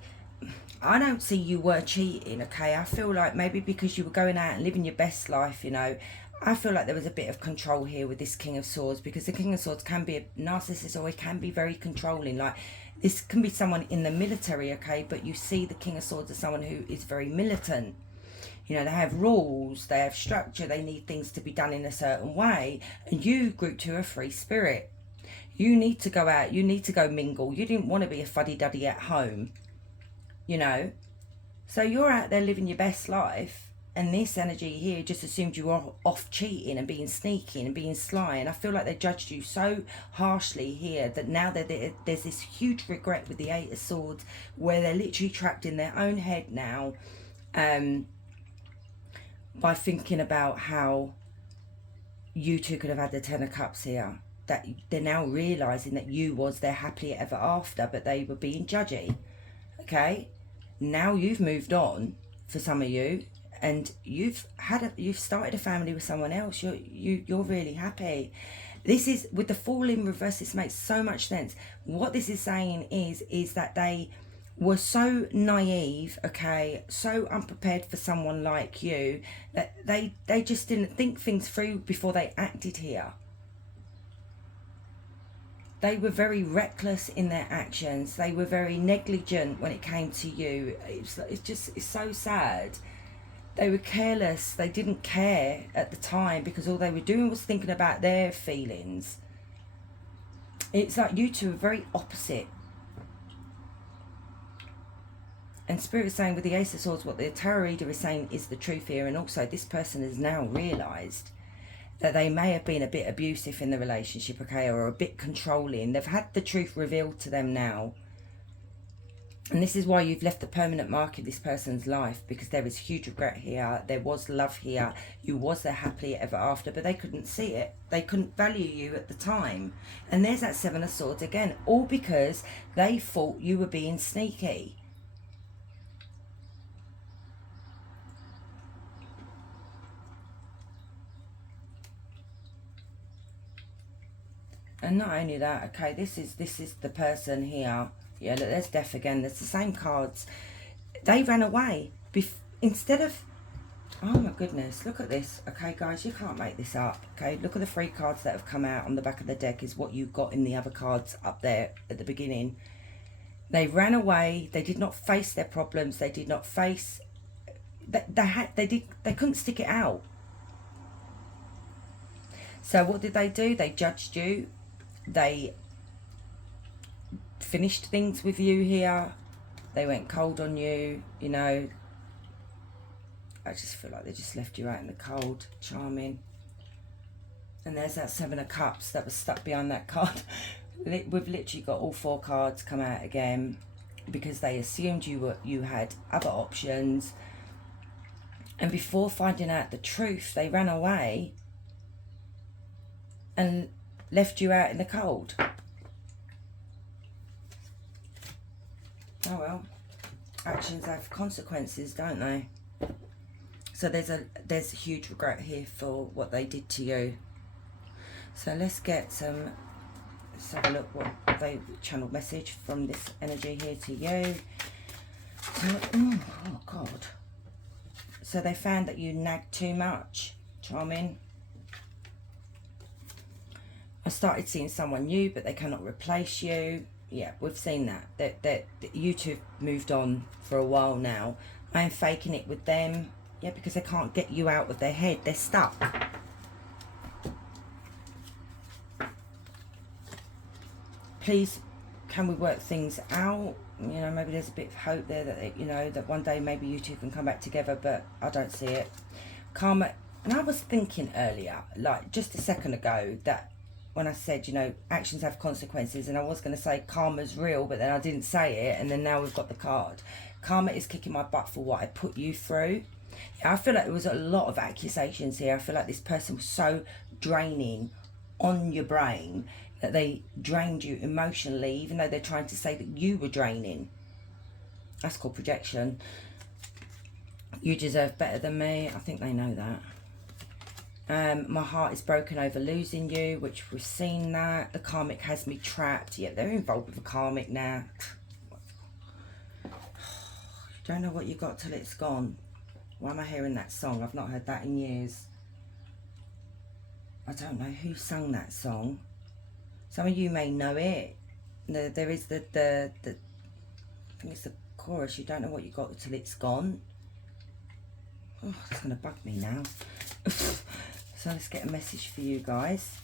I don't see you were cheating, okay? I feel like maybe because you were going out and living your best life, you know, I feel like there was a bit of control here with this King of Swords, because the King of Swords can be a narcissist, or he can be very controlling. Like, this can be someone in the military, okay? But you see the King of Swords as someone who is very militant. You know, they have rules, they have structure, they need things to be done in a certain way. And you, group 2, are free spirit. You need to go out, you need to go mingle. You didn't want to be a fuddy-duddy at home, you know. So you're out there living your best life. And this energy here just assumed you were off cheating and being sneaky and being sly. And I feel like they judged you so harshly here that now there's this huge regret with the 8 of Swords, where they're literally trapped in their own head now, by thinking about how you two could have had the 10 of Cups here. That they're now realising that you was their happily ever after, but they were being judgy. Okay? Now you've moved on, for some of you, and you've started a family with someone else. You're really happy. This is, with the Fool in reverse, this makes so much sense. What this is saying is that they were so naive, okay, so unprepared for someone like you, that they just didn't think things through before they acted here. They were very reckless in their actions. They were very negligent when it came to you. It's so sad. They were careless. They didn't care at the time because all they were doing was thinking about their feelings. It's like you two are very opposite. And Spirit is saying with the Ace of Swords, what the Tarot reader is saying is the truth here. And also this person has now realised that they may have been a bit abusive in the relationship, okay, or a bit controlling. They've had the truth revealed to them now. And this is why you've left a permanent mark in this person's life, because there is huge regret here. There was love here. You was their happily ever after, but they couldn't see it. They couldn't value you at the time. And there's that 7 of Swords again, all because they thought you were being sneaky. And not only that, okay, this is the person here. Yeah, look, there's death again. There's the same cards. They ran away. Instead of... Oh, my goodness. Look at this. Okay, guys, you can't make this up. Okay, look at the 3 cards that have come out on the back of the deck is what you got in the other cards up there at the beginning. They ran away. They did not face their problems. They did not face... They couldn't stick it out. So what did they do? They judged you. They finished things with you here. They went cold on you, you know. I just feel like they just left you out in the cold. Charming. And there's that 7 of Cups that was stuck behind that card. We've literally got all 4 cards come out again because they assumed you had other options. And before finding out the truth, they ran away and left you out in the cold. Oh well, actions have consequences, don't they? So there's huge regret here for what they did to you. So let's have a look what they channeled message from this energy here to you. So, oh God. So they found that you nagged too much. Charming. I started seeing someone new, but they cannot replace you. Yeah, we've seen that you two have moved on for a while now. I am faking it with them. Yeah, because they can't get you out of their head. They're stuck. Please, can we work things out? You know, maybe there's a bit of hope there that, you know, that one day maybe you two can come back together, but I don't see it. Karma, and I was thinking earlier, like just a second ago, that when I said, you know, actions have consequences, and I was going to say karma's real, but then I didn't say it, and then now we've got the card. Karma is kicking my butt for what I put you through. Yeah, I feel like there was a lot of accusations here. I feel like this person was so draining on your brain that they drained you emotionally, even though they're trying to say that you were draining. That's called projection. You deserve better than me. I think they know that. My heart is broken over losing you, which we've seen that. The karmic has me trapped. Yeah, they're involved with the karmic now. You don't know what you got till it's gone. Why am I hearing that song? I've not heard that in years. I don't know who sung that song. Some of you may know it. There is the I think it's the chorus. You don't know what you got till it's gone. Oh, it's going to bug me now. So let's get a message for you guys.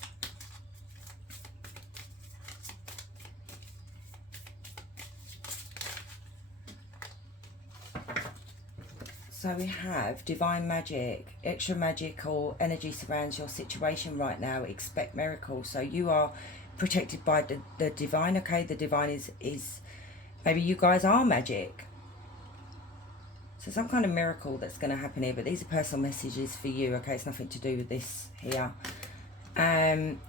So we have divine magic, extra magical energy surrounds your situation right now. Expect miracles. So you are protected by the divine. Okay, the divine is maybe you guys are magic. So some kind of miracle that's going to happen here. But these are personal messages for you. Okay, it's nothing to do with this here.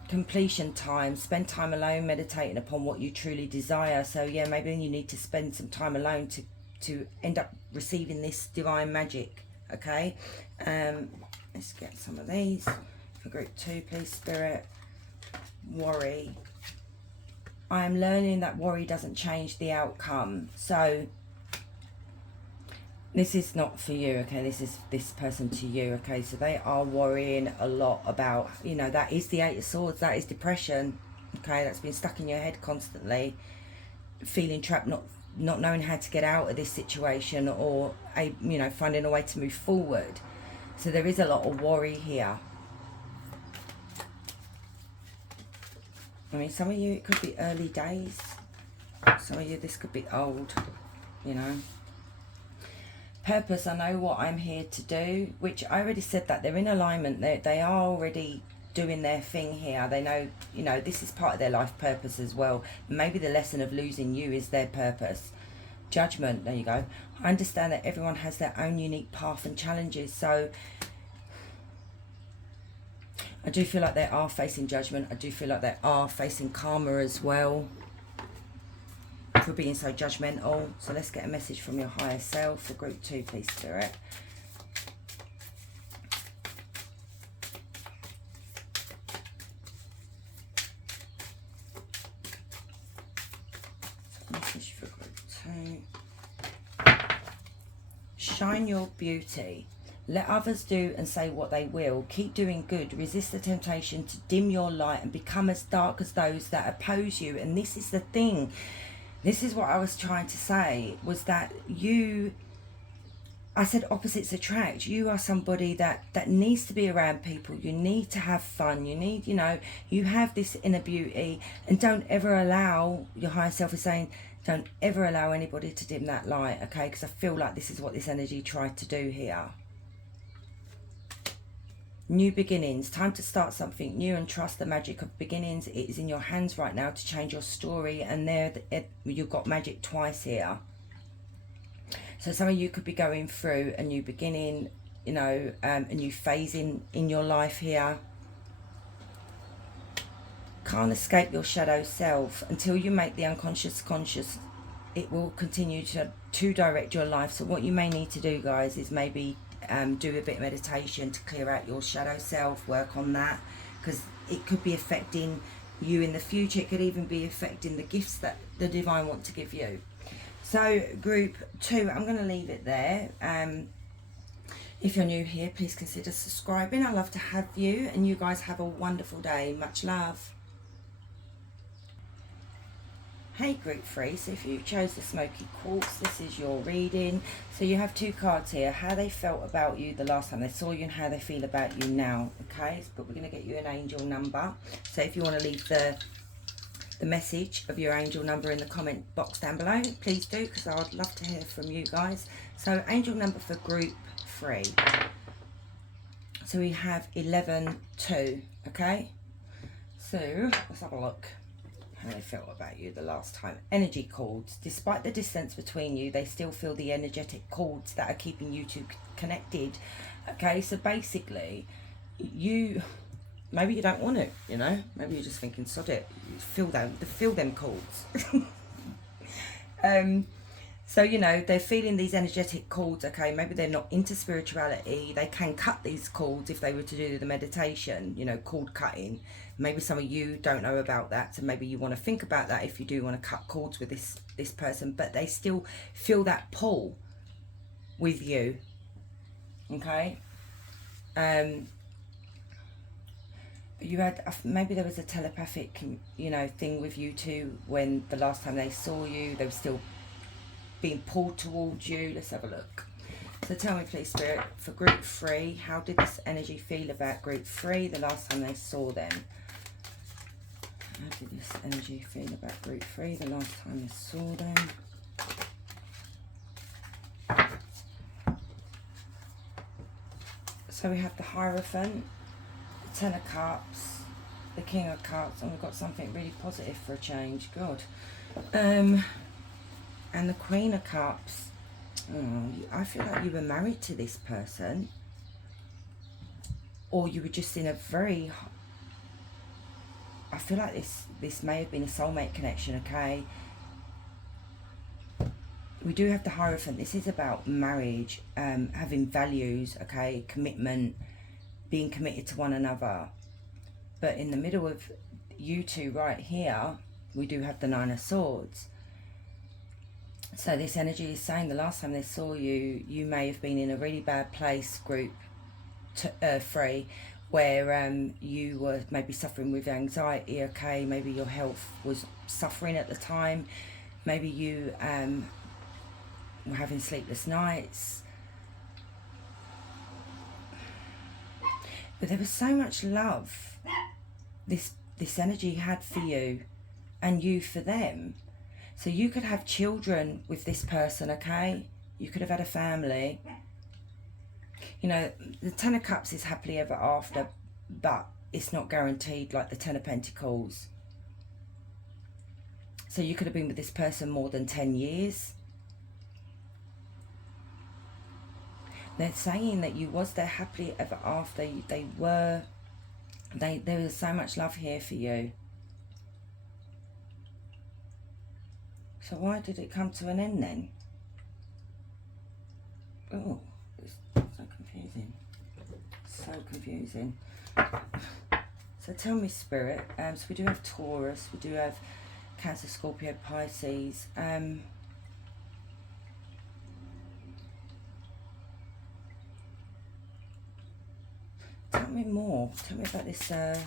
Completion time. Spend time alone, meditating upon what you truly desire. So yeah, maybe you need to spend some time alone to end up receiving this divine magic. Okay, let's get some of these for group 2, please, Spirit. Worry. I am learning that worry doesn't change the outcome. So this is not for you, okay? This is this person to you, okay? So they are worrying a lot about, you know, that is the 8 of Swords. That is depression, okay? That's been stuck in your head constantly, feeling trapped, not knowing how to get out of this situation, or you know, finding a way to move forward. So there is a lot of worry here. I mean, some of you, it could be early days. Some of you, this could be old, you know. Purpose, I know what I'm here to do, which I already said that they're in alignment. They are already doing their thing here. They know, you know, this is part of their life purpose as well. Maybe the lesson of losing you is their purpose. Judgment, there you go. I understand that everyone has their own unique path and challenges. So I do feel like they are facing judgment. I do feel like they are facing karma as well for being so judgmental. So let's get a message from your higher self for group 2, please, Spirit. So message for group 2. Shine your beauty. Let others do and say what they will. Keep doing good. Resist the temptation to dim your light and become as dark as those that oppose you. And this is the thing. This is what I was trying to say, was that I said opposites attract. You are somebody that needs to be around people. You need to have fun. You need, you know, you have this inner beauty, and don't ever allow, your higher self is saying, don't ever allow anybody to dim that light, okay? Because I feel like this is what this energy tried to do here. New beginnings. Time to start something new and trust the magic of beginnings. It is in your hands right now to change your story, and you've got magic twice here. So some of you could be going through a new beginning, you know, a new phase in your life here. Can't escape your shadow self. Until you make the unconscious conscious, it will continue to direct your life. So what you may need to do, guys, is maybe do a bit of meditation to clear out your shadow self, work on that, because it could be affecting you in the future. It could even be affecting the gifts that the divine want to give you. So group 2, I'm going to leave it there. If you're new here, please consider subscribing. I love to have you, and you guys have a wonderful day. Much love. Hey group 3, so if you chose the smoky quartz, this is your reading. So you have 2 cards here, how they felt about you the last time they saw you and how they feel about you now, okay? But we're going to get you an angel number. So if you want to leave the message of your angel number in the comment box down below, please do, because I'd love to hear from you guys. So angel number for group 3. So we have 11-2, okay? So let's have a look. How they felt about you the last time. Energy cords. Despite the distance between you, they still feel the energetic cords that are keeping you two connected. Okay, so basically, maybe you don't want it, you know? Maybe you're just thinking, sod it. Feel them cords. So, you know, they're feeling these energetic cords, okay? Maybe they're not into spirituality. They can cut these cords if they were to do the meditation, you know, cord cutting. Maybe some of you don't know about that, so maybe you want to think about that if you do want to cut cords with this person, but they still feel that pull with you, okay? You had, maybe there was a telepathic, you know, thing with you two when the last time they saw you. They were still being pulled towards you. Let's have a look. So tell me please, Spirit, for group 3, how did this energy feel about group 3 the last time they saw them? How did this energy feel about group 3 the last time they saw them? So we have the Hierophant, the Ten of Cups, the King of Cups, and we've got something really positive for a change. God. And the Queen of Cups. Oh, I feel like you were married to this person, or you were just in a very, I feel like this may have been a soulmate connection, okay? We do have the Hierophant. This is about marriage, having values, okay, commitment, being committed to one another. But in the middle of you two right here, we do have the Nine of Swords. So this energy is saying the last time they saw you, you may have been in a really bad place, group 3, where you were maybe suffering with anxiety, okay? Maybe your health was suffering at the time. Maybe you were having sleepless nights. But there was so much love this energy had for you, and you for them. So you could have children with this person, okay? You could have had a family. You know, the Ten of Cups is happily ever after, but it's not guaranteed like the Ten of Pentacles. So you could have been with this person more than 10 years. They're saying that you was there happily ever after. There was so much love here for you. So why did it come to an end then? Oh, it's so confusing. So confusing. So tell me, Spirit. So we do have Taurus. We do have Cancer, Scorpio, Pisces. Tell me more. Tell me about this. Got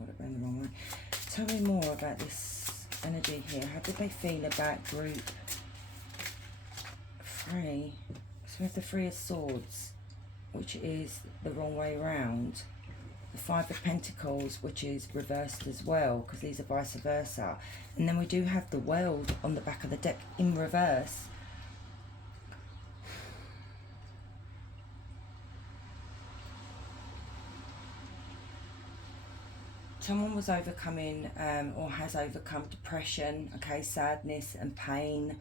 it going the wrong way. Tell me more about this energy here. How did they feel about group 3? So we have the Three of Swords, which is the wrong way around. The Five of Pentacles, which is reversed as well, because these are vice versa. And then we do have the World on the back of the deck in reverse. Someone was overcoming or has overcome depression, okay, sadness and pain.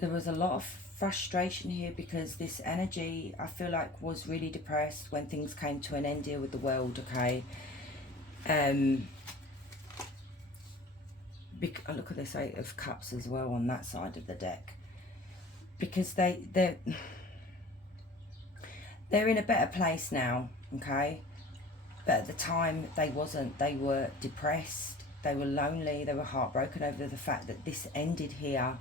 There was a lot of frustration here because this energy, I feel like, was really depressed when things came to an end here with the World, okay? Look at this Eight of Cups as well on that side of the deck, because they're in a better place now, okay? But at the time they wasn't. They were depressed, they were lonely, they were heartbroken over the fact that this ended here.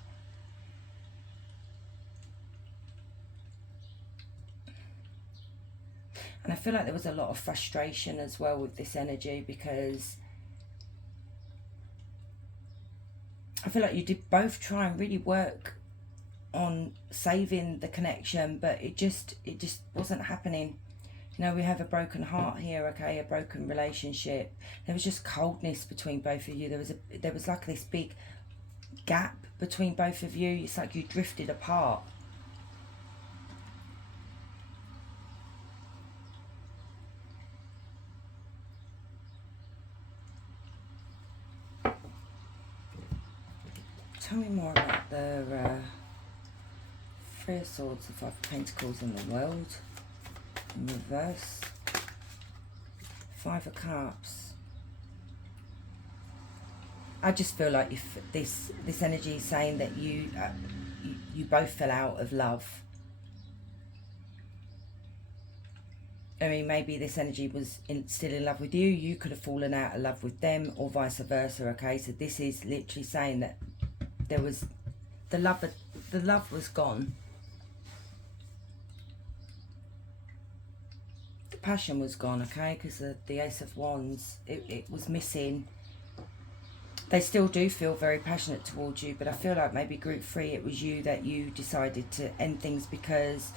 And I feel like there was a lot of frustration as well with this energy, because I feel like you did both try and really work on saving the connection, but it just wasn't happening. You know, we have a broken heart here, okay, a broken relationship. There was just coldness between both of you. There was like this big gap between both of you. It's like you drifted apart. Tell me more about the Three of Swords, the Five of Pentacles in the World in reverse, Five of Cups. I just feel like if this energy is saying that you both fell out of love. I mean, maybe this energy was still in love with you. You could have fallen out of love with them, or vice versa. Okay, so this is literally saying that there was the love was gone. passion was gone, okay, because the Ace of Wands, it was missing. They still do feel very passionate towards you, but I feel like maybe group 3, it was you that you decided to end things because,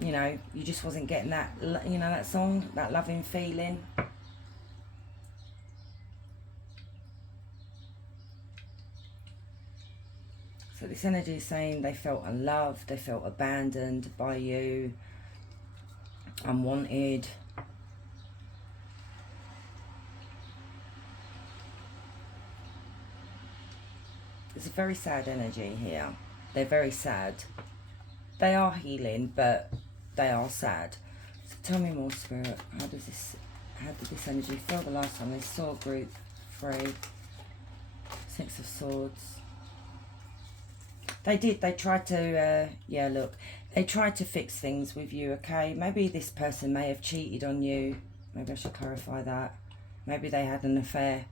you know, you just wasn't getting that, you know, that song, that loving feeling. So this energy is saying they felt unloved, they felt abandoned by you, unwanted. It's a very sad energy here. They're very sad. They are healing, but they are sad. So tell me more, Spirit. How did this energy feel the last time they saw group 3? 6 of Swords. They did. They tried to, yeah, look. They tried to fix things with you, okay? Maybe this person may have cheated on you. Maybe I should clarify that. Maybe they had an affair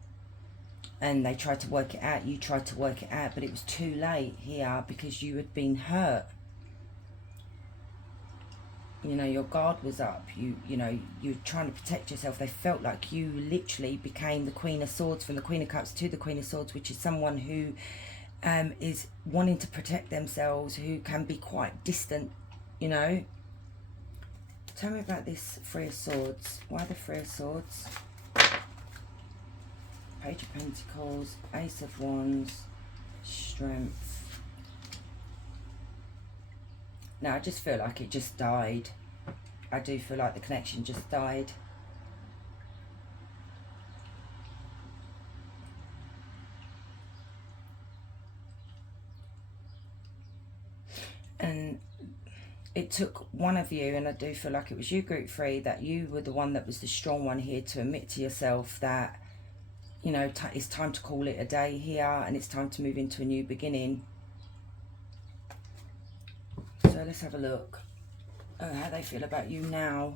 and they tried to work it out. You tried to work it out, but it was too late here because you had been hurt. You know, your guard was up. You know, you were trying to protect yourself. They felt like you literally became the Queen of Swords, from the Queen of Cups to the Queen of Swords, which is someone who is wanting to protect themselves, who can be quite distant, you know. Tell me about this 3 of Swords. Why the 3 of Swords? Page of Pentacles, Ace of Wands, Strength. Now I just feel like it just died. I do feel like the connection just died. And it took one of you, and I do feel like it was you, group 3, that you were the one that was the strong one here to admit to yourself that, you know, it's time to call it a day here and it's time to move into a new beginning. So let's have a look at how they feel about you now.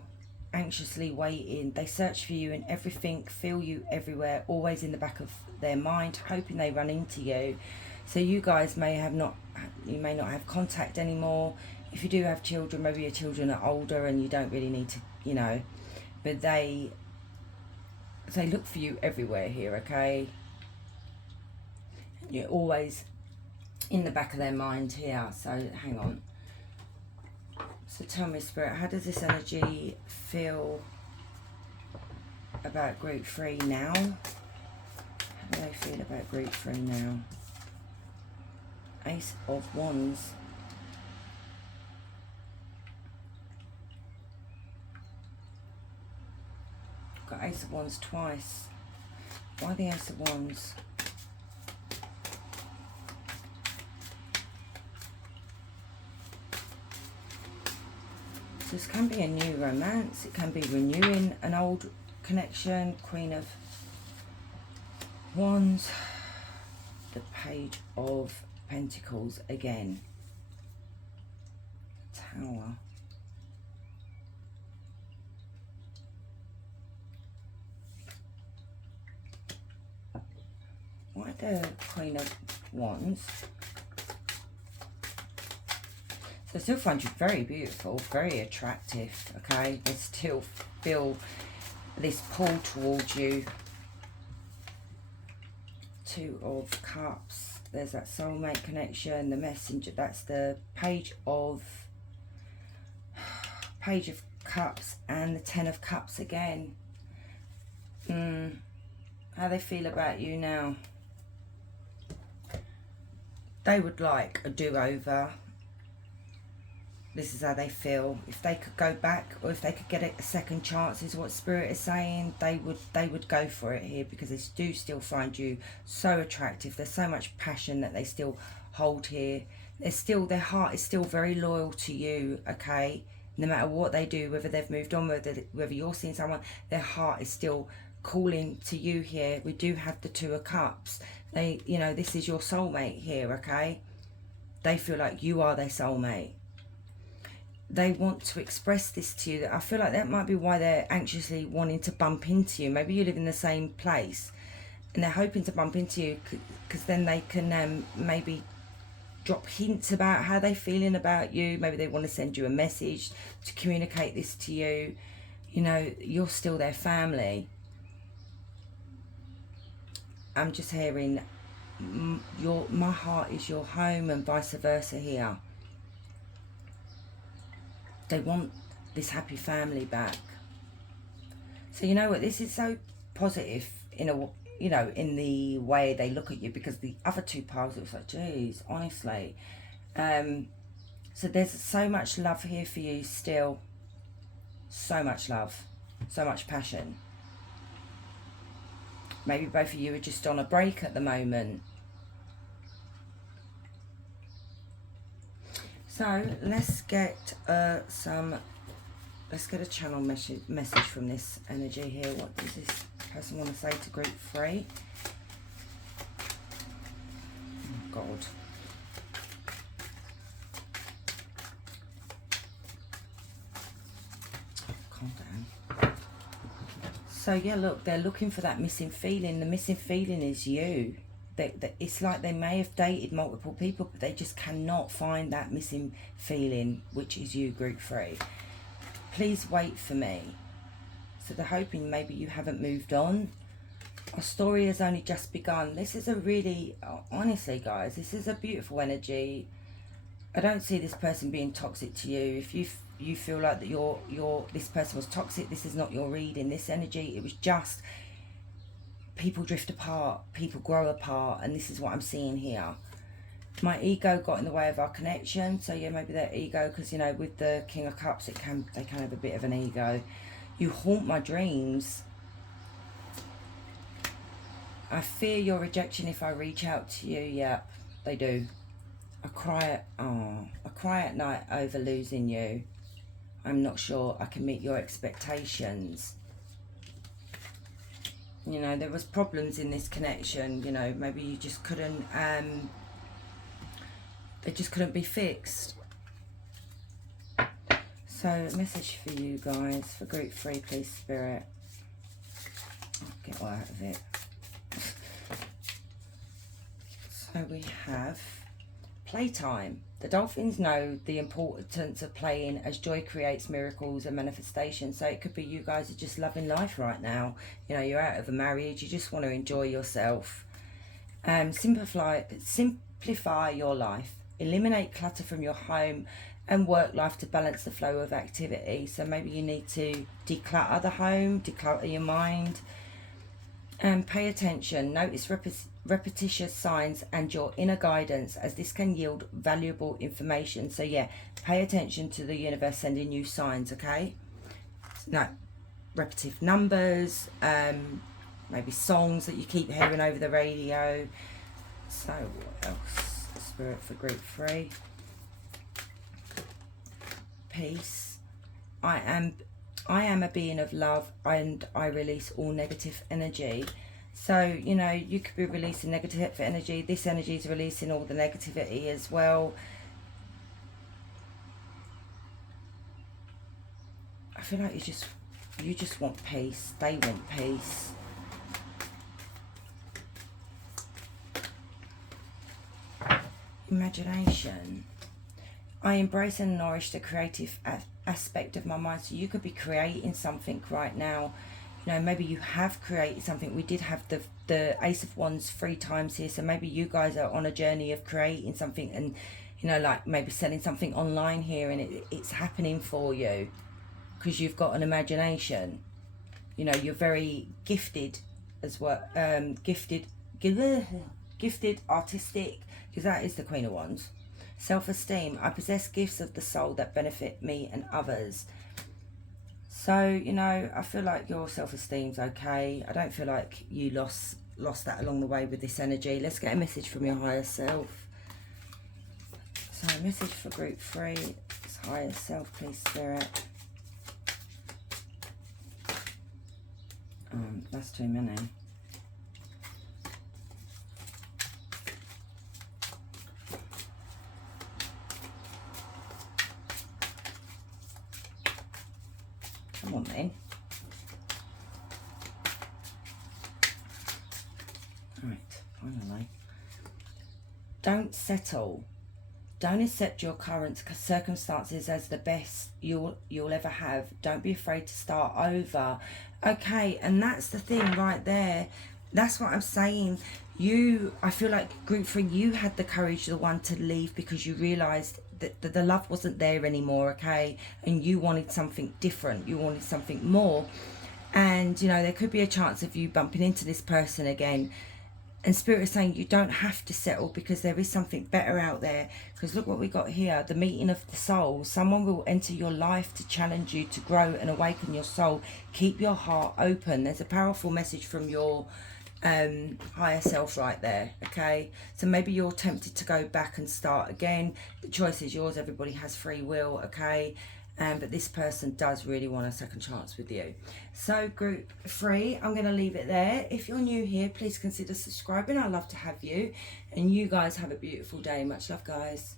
Anxiously waiting. They search for you in everything, feel you everywhere, always in the back of their mind, hoping they run into you. So you guys may not have contact anymore. If you do have children, maybe your children are older and you don't really need to, you know, but they look for you everywhere here, okay? You're always in the back of their mind here. So hang on. So tell me, Spirit, how does this energy feel about group 3 now? How do they feel about group 3 now? Ace of Wands. Got Ace of Wands twice. Why the Ace of Wands? So this can be a new romance. It can be renewing an old connection. Queen of Wands. The Page of Pentacles again. Tower. Why the Queen of Wands? So I still find you very beautiful, very attractive, okay? I still feel this pull towards you. 2 of Cups. There's that soulmate connection, the Messenger. That's the Page of Cups and the 10 of Cups again. How they feel about you now? They would like a do-over. This is how they feel. If they could go back, or if they could get a second chance, is what Spirit is saying, they would go for it here, because they do still find you so attractive. There's so much passion that they still hold here. Their heart is still very loyal to you, okay? No matter what they do, whether they've moved on, whether you're seeing someone, their heart is still calling to you here. We do have the 2 of Cups. They, you know, this is your soulmate here, okay? They feel like you are their soulmate. They want to express this to you. I feel like that might be why they're anxiously wanting to bump into you. Maybe you live in the same place and they're hoping to bump into you, because then they can maybe drop hints about how they're feeling about you. Maybe they want to send you a message to communicate this to you. You know, you're still their family. I'm just hearing my heart is your home, and vice versa here. They want this happy family back. So you know what, this is so positive in a, you know, in the way they look at you, because the other two piles, it was like, geez, honestly. So there's so much love here for you still. So much love, so much passion. Maybe both of you are just on a break at the moment. So let's get let's get a channel message from this energy here. What does this person want to say to group 3? Oh God. Calm down. So yeah, look, they're looking for that missing feeling. The missing feeling is you. It's like they may have dated multiple people, but they just cannot find that missing feeling, which is you, group 3. Please wait for me. So they're hoping maybe you haven't moved on. Our story has only just begun. This is a really, honestly guys, this is a beautiful energy. I don't see this person being toxic to you. If you feel like that this person was toxic, this is not your reading. This energy, it was just people drift apart, people grow apart, and this is what I'm seeing here. My ego got in the way of our connection. So yeah, maybe their ego, because you know, with the King of Cups, they can have a bit of an ego. You haunt my dreams. I fear your rejection if I reach out to you. Yeah, they do. I cry at night over losing you. I'm not sure I can meet your expectations. You know, there was problems in this connection. You know, maybe you just couldn't, they just couldn't be fixed. So, a message for you guys, for group 3, please, Spirit. I'll get all out of it. So we have playtime. The dolphins know the importance of playing, as joy creates miracles and manifestations. So it could be you guys are just loving life right now. You know, you're out of a marriage, you just want to enjoy yourself. Simplify your life. Eliminate clutter from your home and work life to balance the flow of activity. So maybe you need to declutter the home, declutter your mind. And pay attention. Notice repetitious signs and your inner guidance, as this can yield valuable information. So yeah, pay attention to the universe sending you signs, okay? No, repetitive numbers, maybe songs that you keep hearing over the radio. So what else? Spirit for group 3. Peace. I am a being of love, and I release all negative energy. So, you know, you could be releasing negative energy. This energy is releasing all the negativity as well. I feel like you just want peace. They want peace. Imagination. I embrace and nourish the creative aspect of my mind. So you could be creating something right now. You know, maybe you have created something. We did have the Ace of Wands 3 times here. So maybe you guys are on a journey of creating something, and, you know, like maybe selling something online here, and it's happening for you because you've got an imagination. You know, you're very gifted as well. Gifted, artistic, because that is the Queen of Wands. Self-esteem. I possess gifts of the soul that benefit me and others. So, you know, I feel like your self-esteem's okay. I don't feel like you lost that along the way with this energy. Let's get a message from your higher self. So, a message for group 3. It's higher self, please, Spirit. That's too many. Come on then. Right, finally. Don't settle. Don't accept your current circumstances as the best you'll ever have. Don't be afraid to start over. Okay, and that's the thing right there. That's what I'm saying. I feel like group 3, you had the courage, the one to leave, because you realised that the love wasn't there anymore, okay? And you wanted something different. You wanted something more. And, you know, there could be a chance of you bumping into this person again. And Spirit is saying you don't have to settle, because there is something better out there. Because look what we got here, the meeting of the souls. Someone will enter your life to challenge you to grow and awaken your soul. Keep your heart open. There's a powerful message from your higher self right there, okay? So maybe you're tempted to go back and start again. The choice is yours. Everybody has free will, okay? But this person does really want a second chance with you. So group 3, I'm going to leave it there. If you're new here, please consider subscribing. I'd love to have you. And you guys have a beautiful day. Much love, guys.